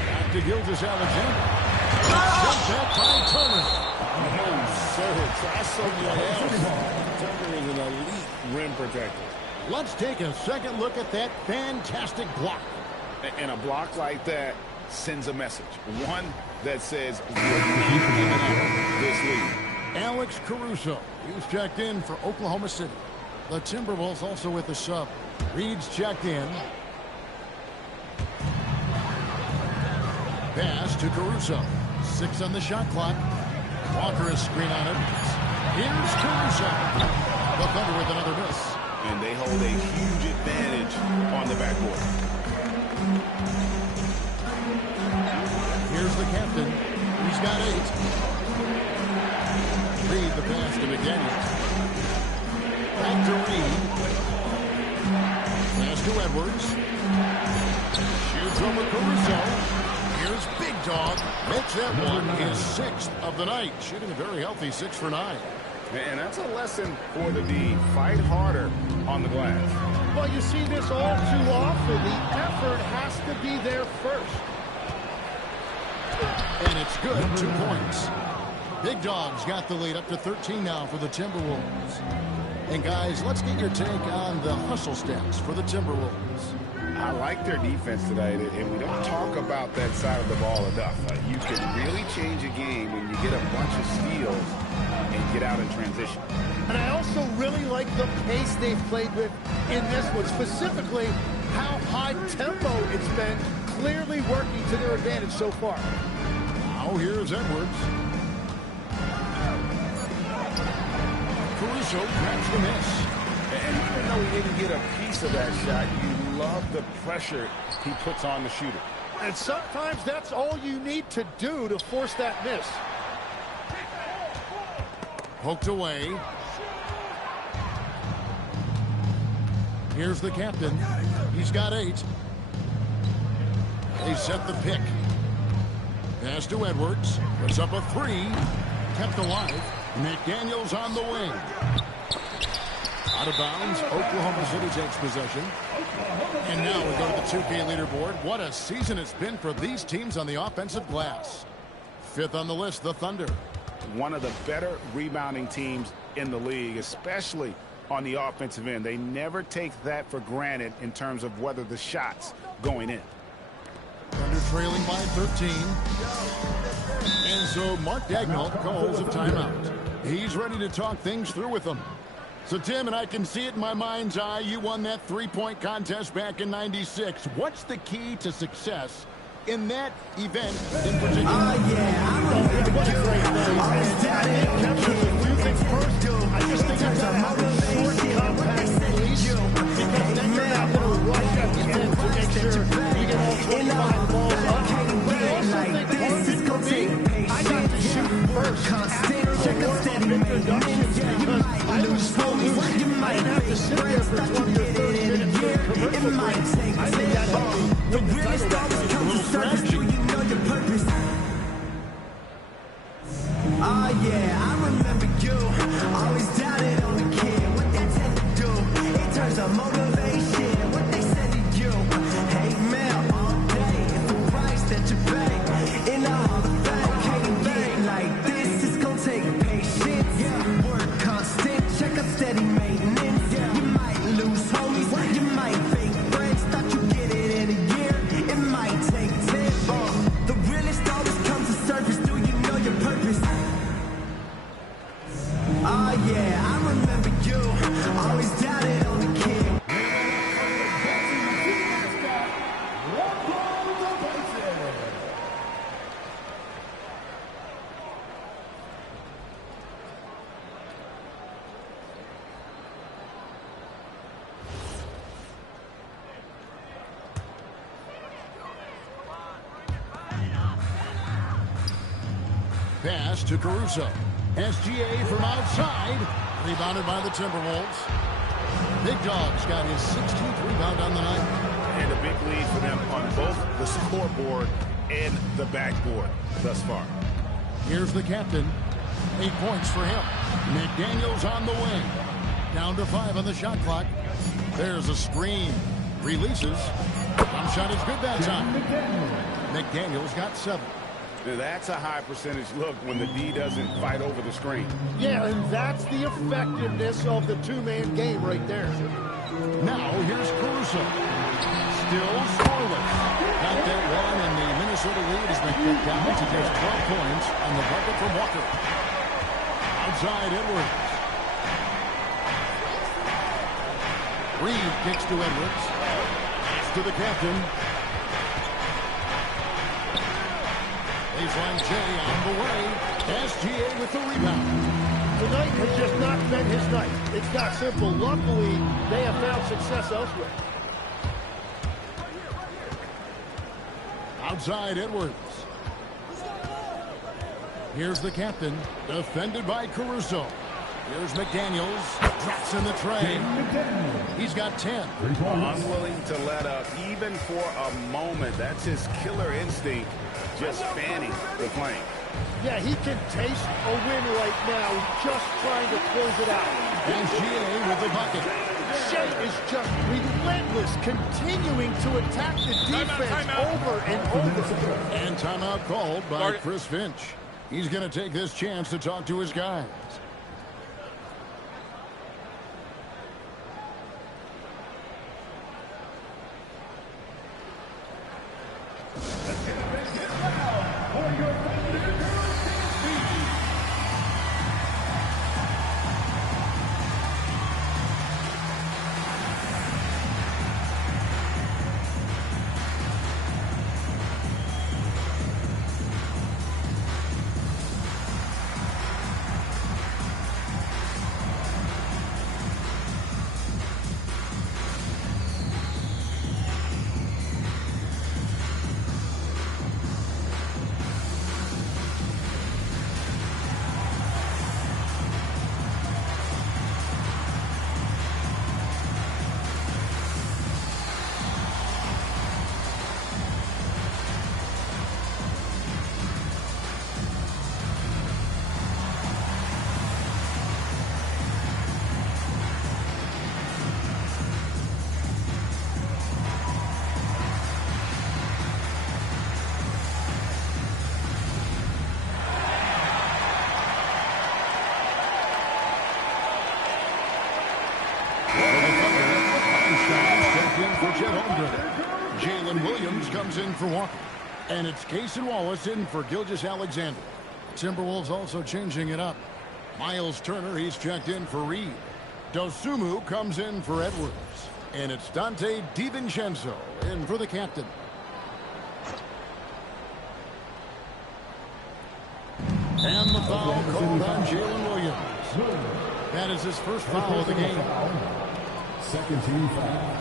Back to Gilgeous-Alexander. Jump that by Turner. Oh, sir, try somebody else. Turner is an elite rim protector. Let's take a second look at that fantastic block. And a block like that sends a message. One that says, we're not giving up this lead. Alex Caruso. He's checked in for Oklahoma City. The Timberwolves also with the sub. Reed's checked in. Pass to Caruso. 6 on the shot clock. Walker is screen on it. Here's Caruso. The Thunder with another miss. And they hold a huge advantage on the backboard. Here's the captain. He's got 8. Reed the pass to McDaniel. Back to Reed. Pass to Edwards. Shoots over Caruso. Here's Big Dog. Makes that one his 6th of the night. Shooting a very healthy 6 for 9. And that's a lesson for the D. Fight harder on the glass. Well, you see this all too often. The effort has to be there first. And it's good. 2 points. Big Dog's got the lead up to 13 now for the Timberwolves. And guys, let's get your take on the hustle stats for the Timberwolves. I like their defense tonight, and we don't talk about that side of the ball enough. You can really change a game when you get a bunch of steals and get out in transition. And I also really like the pace they've played with in this one, specifically how high tempo it's been, clearly working to their advantage so far. Now here's Edwards. Caruso grabs the miss. And even though he didn't get a piece of that shot, you love the pressure he puts on the shooter. And sometimes that's all you need to do to force that miss. Poked away. Here's the captain. He's got 8. They set the pick. Pass to Edwards. Puts up a 3. Kept alive. McDaniels on the wing. Out of bounds. Oklahoma City takes possession. And now we go to the 2K leaderboard. What a season it's been for these teams on the offensive glass. 5th on the list, the Thunder. One of the better rebounding teams in the league, especially on the offensive end. They never take that for granted in terms of whether the shot's going in. Thunder trailing by 13. And so Mark Daigneault calls a timeout. He's ready to talk things through with them. So, Tim, and I can see it in my mind's eye, you won that 3-point contest back in '96. What's the key to success in that event in particular? What a great night. Do things first. I just think it's a how to short compact release, because then you're not going to rush at the end to make sure you get all 25 balls up. But I also think part of it for me, I got to shoot first. After the warm-up introductions, because I was so loose. I didn't have to sit there for 20 or 30 minutes for a commercial break. I think that helped me win the title that night. A little strategy. Oh yeah, I remember you always doubted on the kid. Pass to Caruso. SGA from outside. Rebounded by the Timberwolves. Big Dog's got his 16th rebound on the night. And a big lead for them on both the scoreboard and the backboard thus far. Here's the captain. 8 points for him. McDaniels on the wing. Down to 5 on the shot clock. There's a screen. Releases. One shot is good that time. McDaniels got 7. That's a high percentage look when the D doesn't fight over the screen. Yeah, and that's the effectiveness of the two-man game right there. Now here's Caruso. Still scoreless. Got that one, and the Minnesota lead has been cut down to just 12 points on the bucket from Walker. Outside Edwards. Reed kicks to Edwards. It's to the captain. Baseline J on the way. SGA with the rebound. Tonight has just not been his night. It's that simple. Luckily, they have found success elsewhere. Outside Edwards. Here's the captain. Defended by Caruso. Here's McDaniels. Drops in the tray. He's got 10. Unwilling to let up even for a moment. That's his killer instinct. Just fanning the flame. Yeah, he can taste a win right now. Just trying to close it out. SGA with the bucket. Shea is just relentless, continuing to attack the defense over and over. And timeout called by Chris Finch. He's going to take this chance to talk to his guys. Jalen Williams comes in for Walker. And it's Cason Wallace in for Gilgeous-Alexander. Timberwolves also changing it up. Miles Turner, he's checked in for Reed. Dosunmu comes in for Edwards. And it's Dante DiVincenzo in for the captain. And the foul called on Jalen Williams. That is his first foul of the game. Second team foul.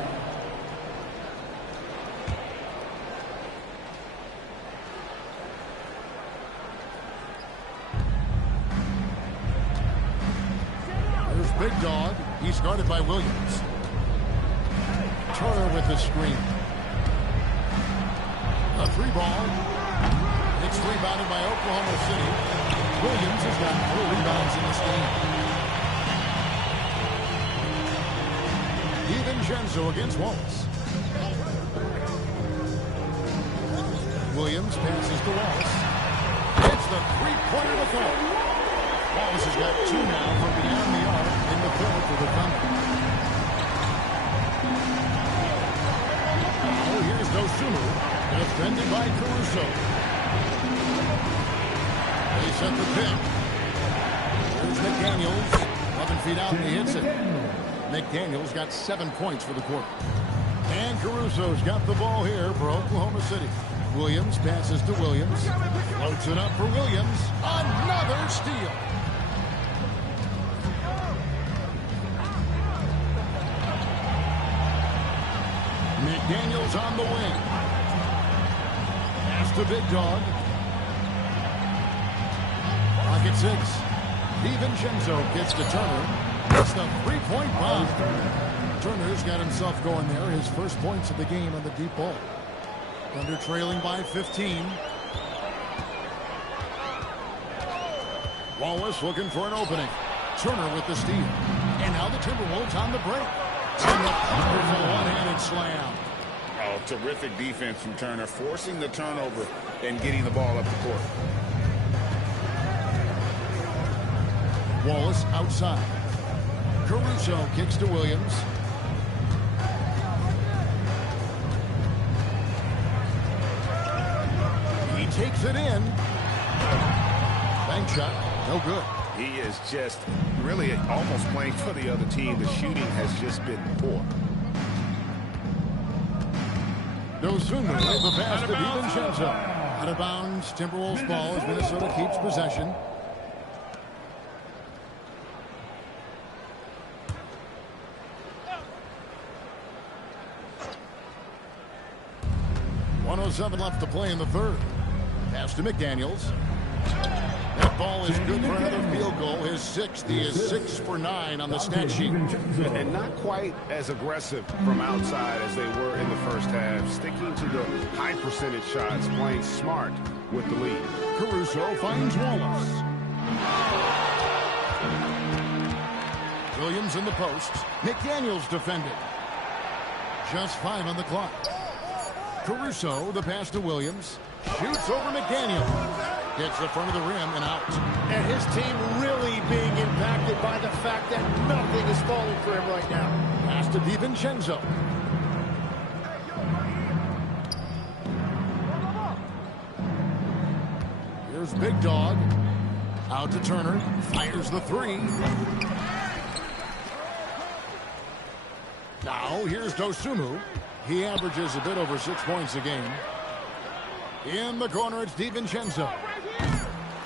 There's Big Dog. He's guarded by Williams. Turner with the screen. A three ball. It's rebounded by Oklahoma City. Williams has got 4 rebounds in this game. DiVincenzo against Wallace. Williams passes to Wallace. It's the three-pointer to Thor. Wallace has got 2 now from beyond the arc in the third for the Thunder. Now here's Dosunmu, defended by Caruso. They set the pick. There's McDaniels, 11 feet out, and he hits it. McDaniels got 7 points for the quarter. And Caruso's got the ball here for Oklahoma City. Williams passes to Williams. Floats it up for Williams. Another steal. McDaniels on the wing. Pass to Big Dog. at 6. DiVincenzo gets to Turner. It's the three-point bomb. Turner's got himself going there. His first points of the game on the deep ball. Thunder trailing by 15. Wallace looking for an opening. Turner with the steal. And now the Timberwolves on the break. And the powerful one-handed slam. Oh, terrific defense from Turner, forcing the turnover and getting the ball up the court. Wallace outside. Caruso kicks to Williams. He takes it in. Bank shot. No good. He is just really almost playing for the other team. The shooting has just been poor. Dosunmu with the pass to DiVincenzo. Out of bounds. Timberwolves ball as Minnesota keeps possession. .107 left to play in the third. Pass to McDaniels. That ball is good for another field goal. His 6th. He is 6 for 9 on the stat sheet. And not quite as aggressive from outside as they were in the first half. Sticking to the high percentage shots, playing smart with the lead. Caruso finds Wallace. Williams in the post. McDaniels defended. Just 5 on the clock. Caruso, the pass to Williams. Shoots over McDaniel. Gets the front of the rim and out. And his team really being impacted by the fact that nothing is falling for him right now. Pass to DiVincenzo. Here's Big Dog. Out to Turner. Fires the 3. Now here's Dosunmu. He averages a bit over 6 points a game. In the corner, it's DiVincenzo.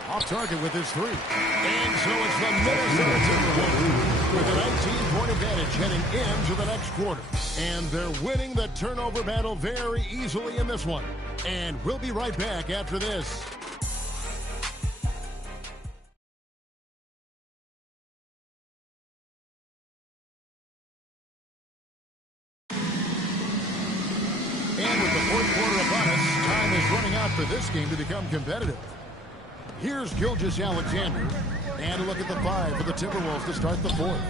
Off target with his 3. And so it's the Minnesota Timberwolves with a 19-point advantage heading into the next quarter. And they're winning the turnover battle very easily in this one. And we'll be right back after this. For this game to become competitive. Here's Gilgeous-Alexander. And a look at the 5 for the Timberwolves to start the 4th.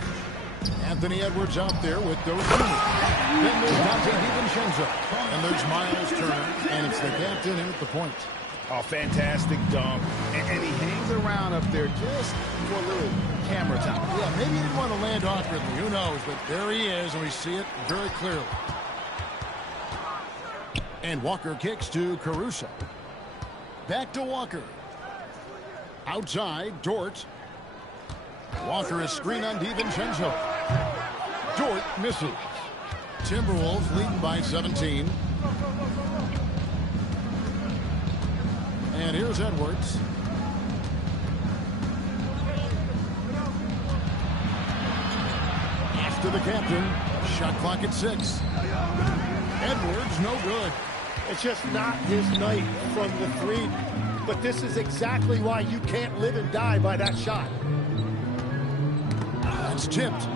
Anthony Edwards out there with Dosunmu. Then there's Donte DiVincenzo. And there's Miles Turner. And it's the captain in at the point. Oh, fantastic dunk. And he hangs around up there just for a little camera time. Yeah, maybe he didn't want to land awkwardly. Who knows? But there he is, and we see it very clearly. And Walker kicks to Caruso. Back to Walker. Outside, Dort. Walker is screen on DiVincenzo. Dort misses. Timberwolves leading by 17. And here's Edwards. Pass to the captain. Shot clock at 6. Edwards, no good. It's just not his night from the 3. But this is exactly why you can't live and die by that shot. That's tipped.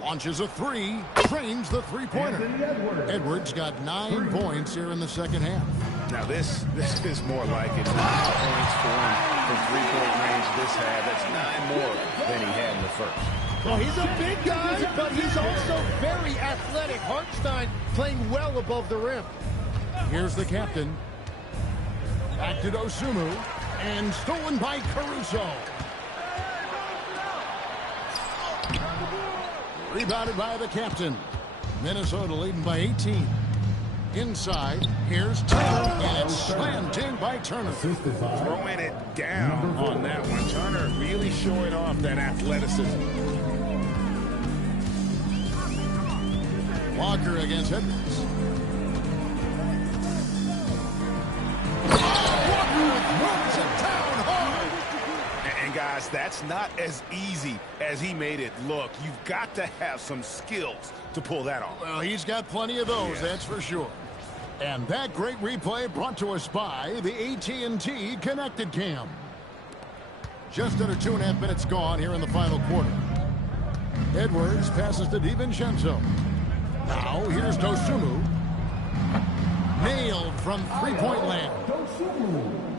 Launches a 3. Trains the 3-pointer. Edwards got 9 points here in the second half. Now this is more like it. 9 points for him from 3-point range this half. That's 9 more than he had in the first. Well, he's a big guy, but he's also very athletic. Hartenstein playing well above the rim. Here's the captain. Back to Dosunmu. And stolen by Caruso. Rebounded by the captain. Minnesota leading by 18. Inside, here's Turner. And it's slammed in by Turner. Throwing it down on that one. Turner really showing off that athleticism. Walker against Edwards. Runs it down hard. And guys, that's not as easy as he made it look. You've got to have some skills to pull that off. Well, he's got plenty of those, that's for sure. And that great replay brought to us by the AT&T Connected Cam. Just under 2.5 minutes gone here in the final quarter. Edwards passes to DiVincenzo. Now here's Dosunmu. Nailed from three-point land.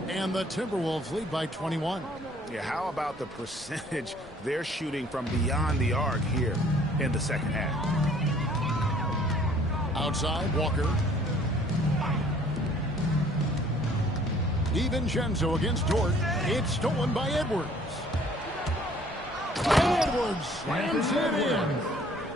And the Timberwolves lead by 21. Yeah, how about the percentage they're shooting from beyond the arc here in the second half? Outside, Walker. DiVincenzo against Dort. It's stolen by Edwards. Edwards slams it in.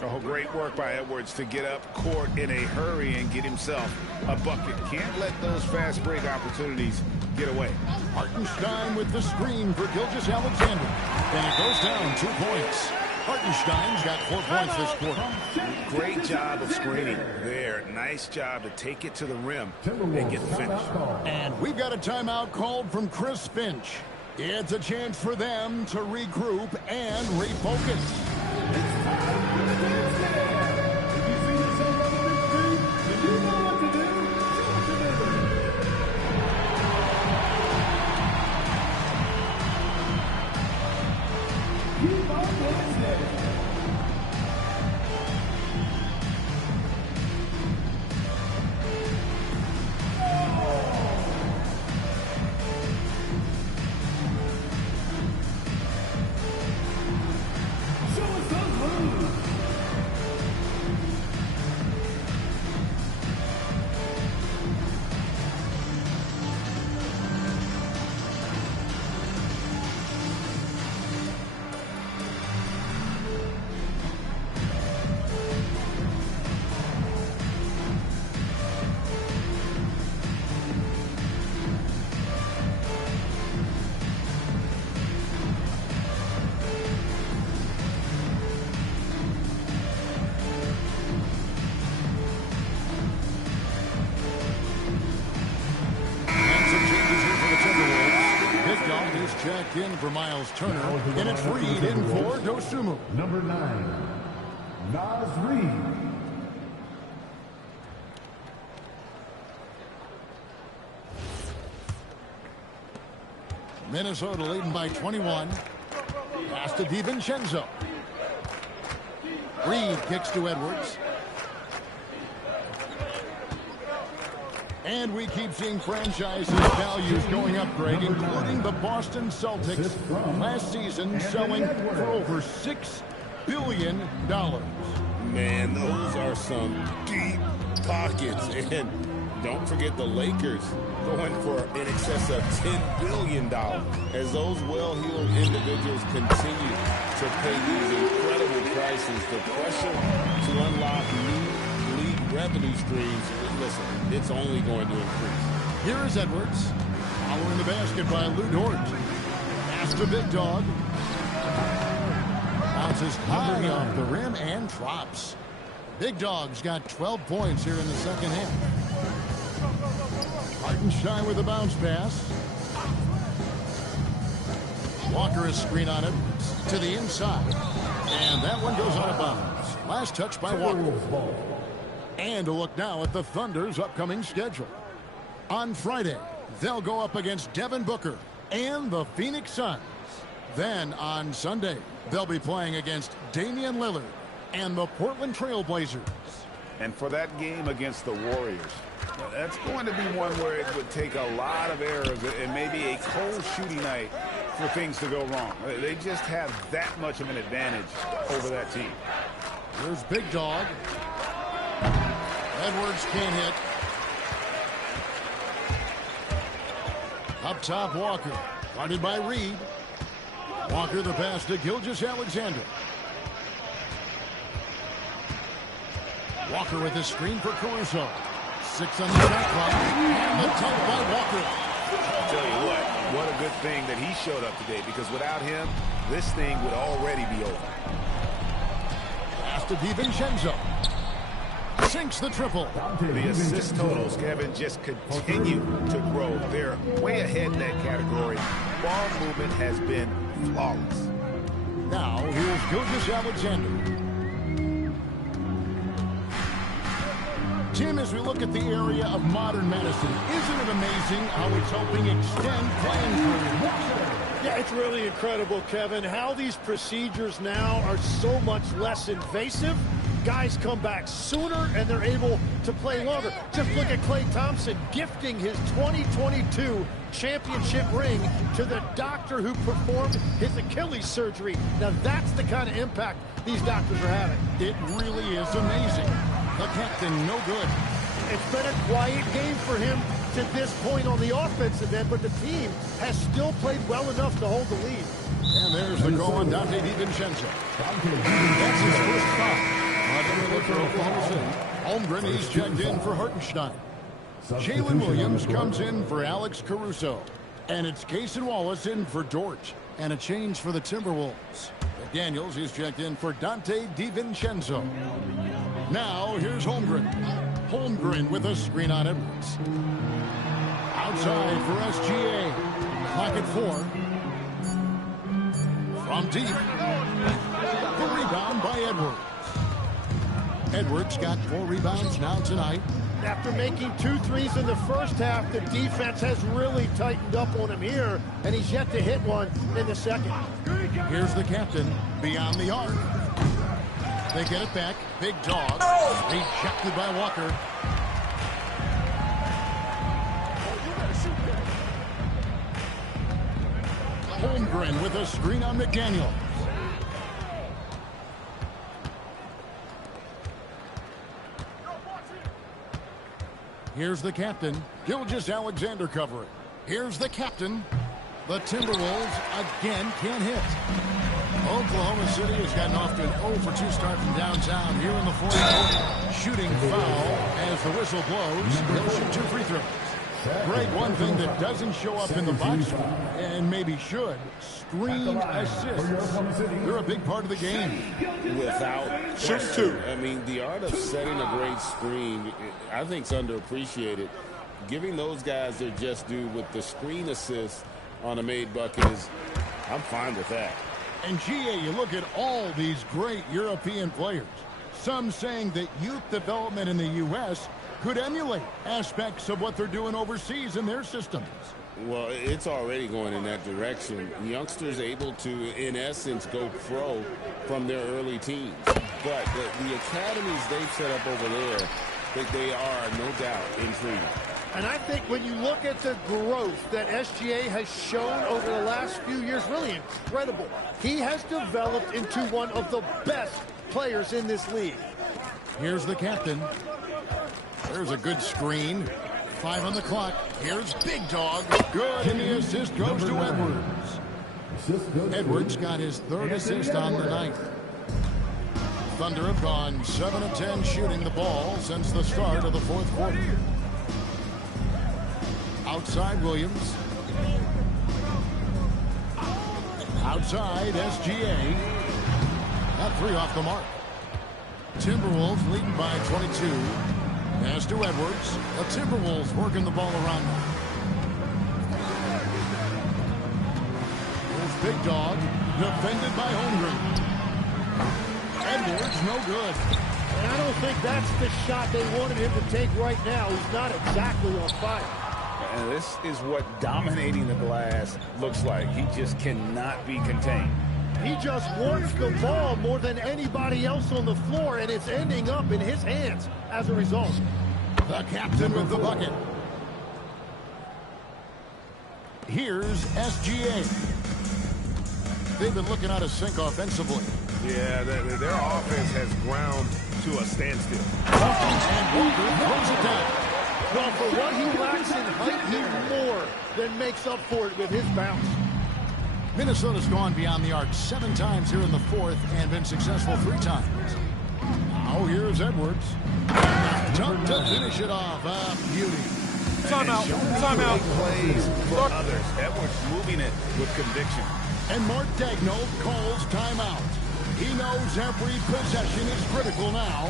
Oh, great work by Edwards to get up court in a hurry and get himself a bucket. Can't let those fast break opportunities get away. Hartenstein with the screen for Gilgeous-Alexander. And it goes down 2 points. Hartenstein's got 4 points this quarter. Great job of screening there. Nice job to take it to the rim and get the finish. And we've got a timeout called from Chris Finch. It's a chance for them to regroup and refocus. Check in for Miles Turner, and it's Reed in for Dosunmu. Number 9, Naz Reid. Minnesota leading by 21. Pass to DiVincenzo. Reed kicks to Edwards. And we keep seeing franchises' values going up, Greg, including the Boston Celtics last season selling for over $6 billion. Man, those are some deep pockets. And don't forget the Lakers going for in excess of $10 billion as those well-heeled individuals continue to pay these incredible prices. The pressure to unlock new league revenue streams, listen, it's only going to increase. Here is Edwards. Following the basket by Lou Dort. Pass to Big Dog. Bounces high off the rim and drops. Big Dog's got 12 points here in the second half. Hartenstein with a bounce pass. Walker is screen on it to the inside. And that one goes out of bounds. Last touch by Walker. And a look now at the Thunder's upcoming schedule. On Friday, they'll go up against Devin Booker and the Phoenix Suns. Then on Sunday, they'll be playing against Damian Lillard and the Portland Trail Blazers. And for that game against the Warriors, that's going to be one where it would take a lot of errors and maybe a cold shooting night for things to go wrong. They just have that much of an advantage over that team. Here's Big Dog. Edwards can't hit. Up top, Walker. Guarded by Reed. Walker the pass to Gilgeous-Alexander. Walker with his screen for Caruso. 6 on the shot clock. And the dunk by Walker. I'll tell you what a good thing that he showed up today, because without him, this thing would already be over. Pass to DiVincenzo. Sinks the triple. The assist totals, Kevin, just continue to grow. They're way ahead in that category. Ball movement has been flawless. Now, here's Gilgeous-Alexander. Tim, as we look at the area of modern medicine, isn't it amazing how it's helping extend playing careers? Yeah, it's really incredible, Kevin, how these procedures now are so much less invasive. Guys come back sooner, and they're able to play longer. Just look at Klay Thompson gifting his 2022 championship ring to the doctor who performed his Achilles surgery. Now, that's the kind of impact these doctors are having. It really is amazing. The captain, no good. It's been a quiet game for him to this point on the offensive end, but the team has still played well enough to hold the lead. And there's the goal on Donte DiVincenzo. That's his first foul. For Oklahoma City. Holmgren, he's checked in for Hartenstein. Jalen Williams comes in for Alex Caruso. And it's Cason Wallace in for Dort. And a change for the Timberwolves. McDaniels is checked in for Donte DiVincenzo. Now, here's Holmgren. Holmgren with a screen on Edwards. Outside for SGA. Clock at 4. From deep. The rebound by Edwards. Edwards got 4 rebounds now tonight. After making 2 threes in the first half, the defense has really tightened up on him here, and he's yet to hit one in the second. Here's the captain beyond the arc. They get it back. Big dog. Rejected by Walker. Holmgren with a screen on McDaniel. Here's the captain. Gilgeous-Alexander covering. Here's the captain. The Timberwolves again can't hit. Oklahoma City has gotten off to an 0-for-2 start from downtown here in the fourth quarter. Shooting foul as the whistle blows. They'll shoot 2 free throws. Greg, one thing that doesn't show up in the box score, and maybe should, screen assists. They're a big part of the game. Without question. I mean, the art of setting a great screen, I think, is underappreciated. Giving those guys their just due with the screen assist on a made bucket is, I'm fine with that. And GA, you look at all these great European players. Some saying that youth development in the U.S. could emulate aspects of what they're doing overseas in their systems. Well, it's already going in that direction. Youngsters able to, in essence, go pro from their early teens. But the academies they've set up over there, they are, no doubt, intriguing. And I think when you look at the growth that SGA has shown over the last few years, really incredible. He has developed into one of the best players in this league. Here's the captain. There's a good screen. 5 on the clock. Here's Big Dog. Good, and the assist goes to Edwards. Edwards got his 3rd assist on the night. Thunder have gone 7 of 10 shooting the ball since the start of the fourth quarter. Outside Williams. Outside SGA. Got 3 off the mark. Timberwolves leading by 22. Pass to Edwards. The Timberwolves working the ball around now. Here's Big Dog. Defended by Holmgren. Edwards, no good. And I don't think that's the shot they wanted him to take right now. He's not exactly on fire. And this is what dominating the glass looks like. He just cannot be contained. He just wants the ball more than anybody else on the floor, and it's ending up in his hands as a result. The captain with the bucket. Here's SGA. They've been looking out of sync offensively. Yeah, their offense has ground to a standstill. And Walker throws it down. Well, for what he lacks in height, he more than makes up for it with his bounce. Minnesota's gone beyond the arc 7 times here in the fourth and been successful 3 times. Now here's Edwards. Dunk to finish it off. Beauty. Timeout. Timeout. Plays for others. Edwards moving it with conviction. And Mark Daigneault calls timeout. He knows every possession is critical now.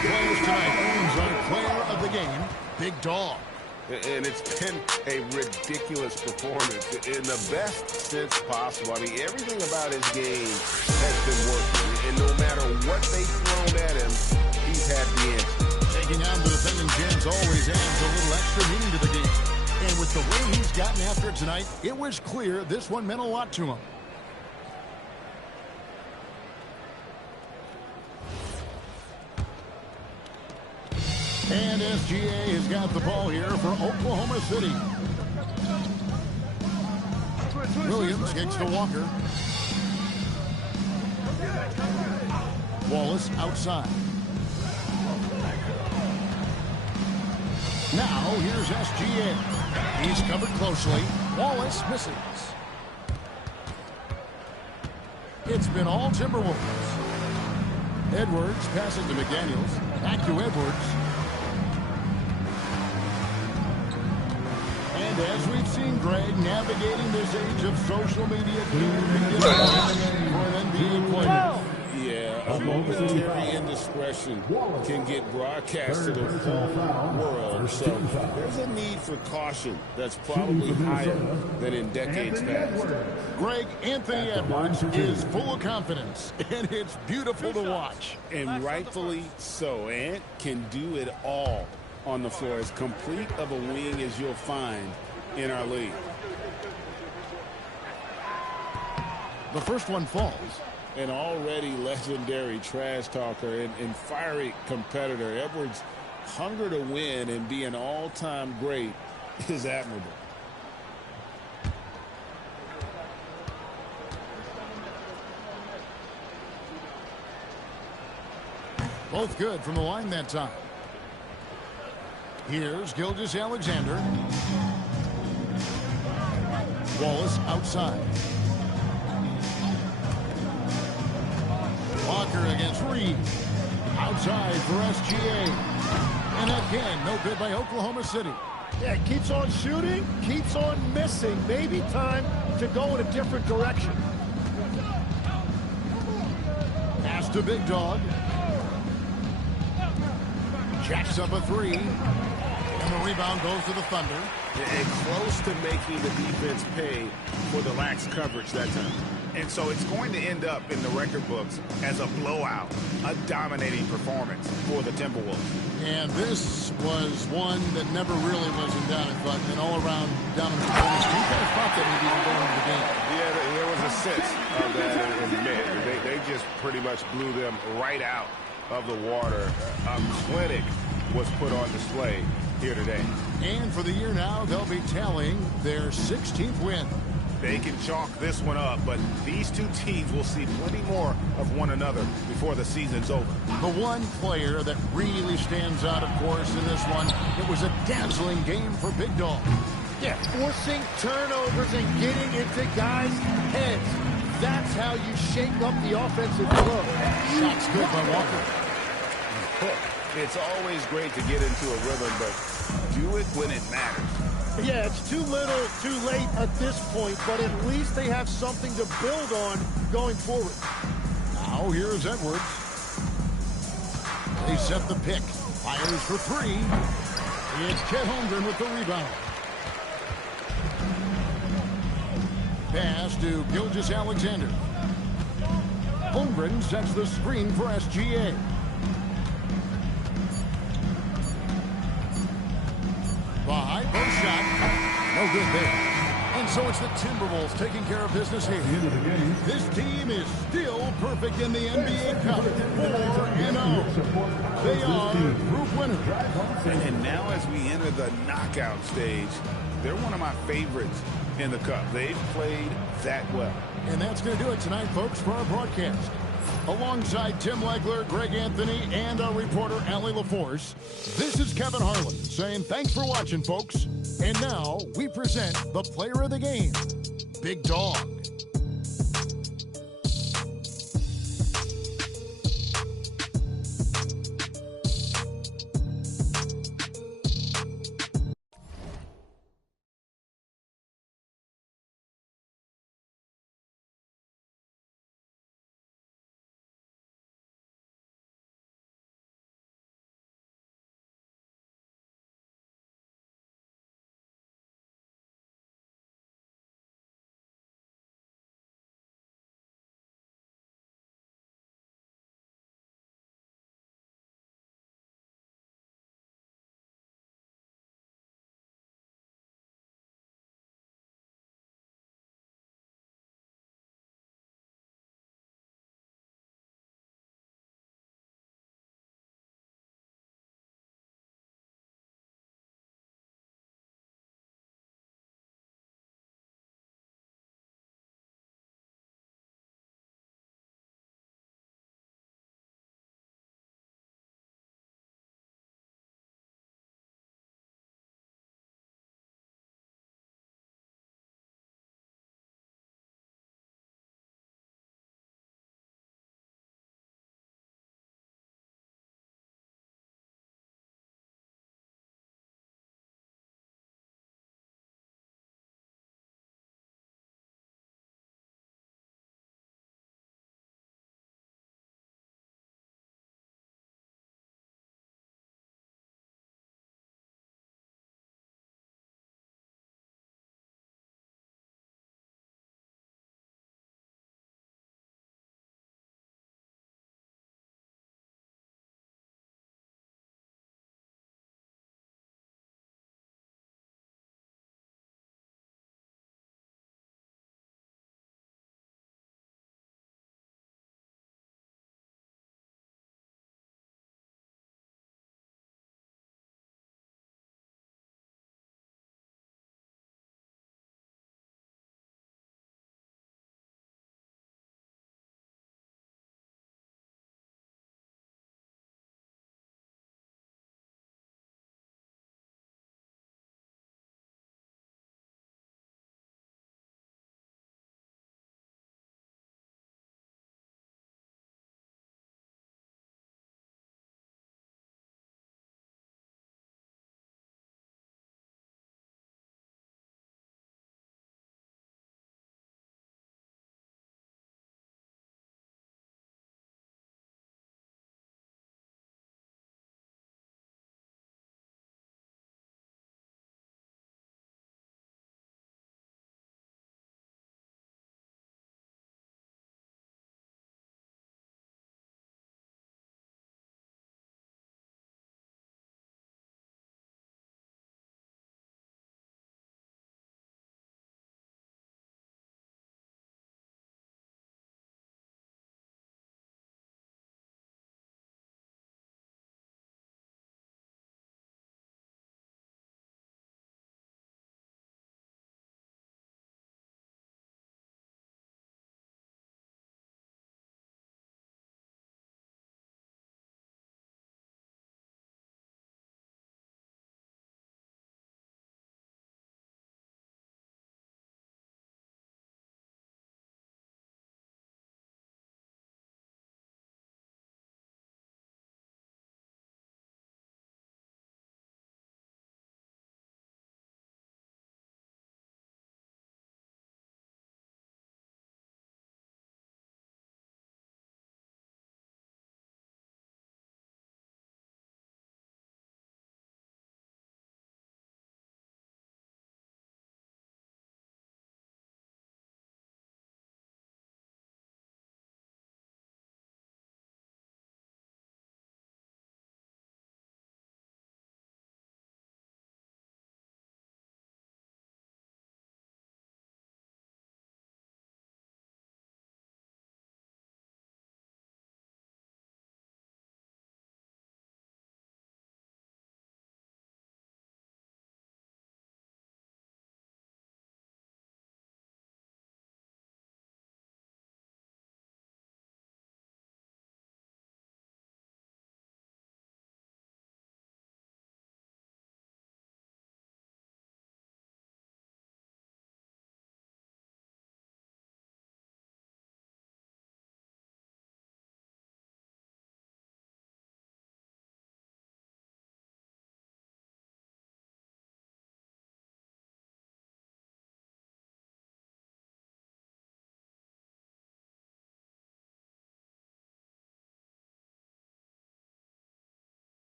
players tonight earns our player of the game, Big Dog. And it's been a ridiculous performance in the best sense possible. I mean, everything about his game has been working. And no matter what they've thrown at him, he's had the answer. Taking on the defending champs always adds a little extra meaning to the game. And with the way he's gotten after it tonight, it was clear this one meant a lot to him. And SGA has got the ball here for Oklahoma City. Williams kicks to Walker. Wallace outside. Now here's SGA. He's covered closely. Wallace misses. It's been all Timberwolves. Edwards passing to McDaniels. Back to Edwards. And as we've seen, Greg, navigating this age of social media can be difficult for an NBA player. Yeah, a momentary indiscretion can get broadcast to the whole world. So there's a need for caution that's probably higher than in decades past. Greg, Anthony Edwards is full of confidence, and it's beautiful to watch. And rightfully so. Ant can do it all on the floor, as complete of a wing as you'll find in our league. The first one falls. An already legendary trash talker and fiery competitor, Edwards' hunger to win and be an all-time great is admirable. Both good from the line that time. Here's Gilgeous-Alexander. Wallace outside. Walker against Reed. Outside for SGA. And again, no good by Oklahoma City. Yeah, keeps on shooting, keeps on missing. Maybe time to go in a different direction. Pass to Big Dog. Jacks up a three. And the rebound goes to the Thunder. And close to making the defense pay for the lax coverage that time. And so it's going to end up in the record books as a blowout, a dominating performance for the Timberwolves. And this was one that never really was in doubt, but an all-around dominant performance. You kind of thought that maybe even going into the game. Yeah, there was a sense of that in the mid. They just pretty much blew them right out of the water. A clinic was put on display here today. And for the year now, they'll be tallying their 16th win. They can chalk this one up, but these two teams will see plenty more of one another before the season's over. The one player that really stands out, of course, in this one, it was a dazzling game for Big Dog. Yeah, forcing turnovers and getting into guys' heads. That's how you shake up the offensive flow. Shots good by Walker. It's always great to get into a rhythm, but do it when it matters. Yeah, it's too little, too late at this point, but at least they have something to build on going forward. Now here's Edwards. They set the pick. Fires for three. It's Chet Holmgren with the rebound. Pass to Gilgeous-Alexander. Holmgren sets the screen for SGA. The high post shot. No good there. And so it's the Timberwolves taking care of business here. This team is still perfect in the NBA Cup. 4-0. They are group winners. And now as we enter the knockout stage, they're one of my favorites in the Cup. They've played that well. And that's going to do it tonight, folks, for our broadcast. Alongside Tim Legler, Greg Anthony, and our reporter, Allie LaForce, this is Kevin Harlan saying thanks for watching, folks. And now we present the player of the game, Big Dog.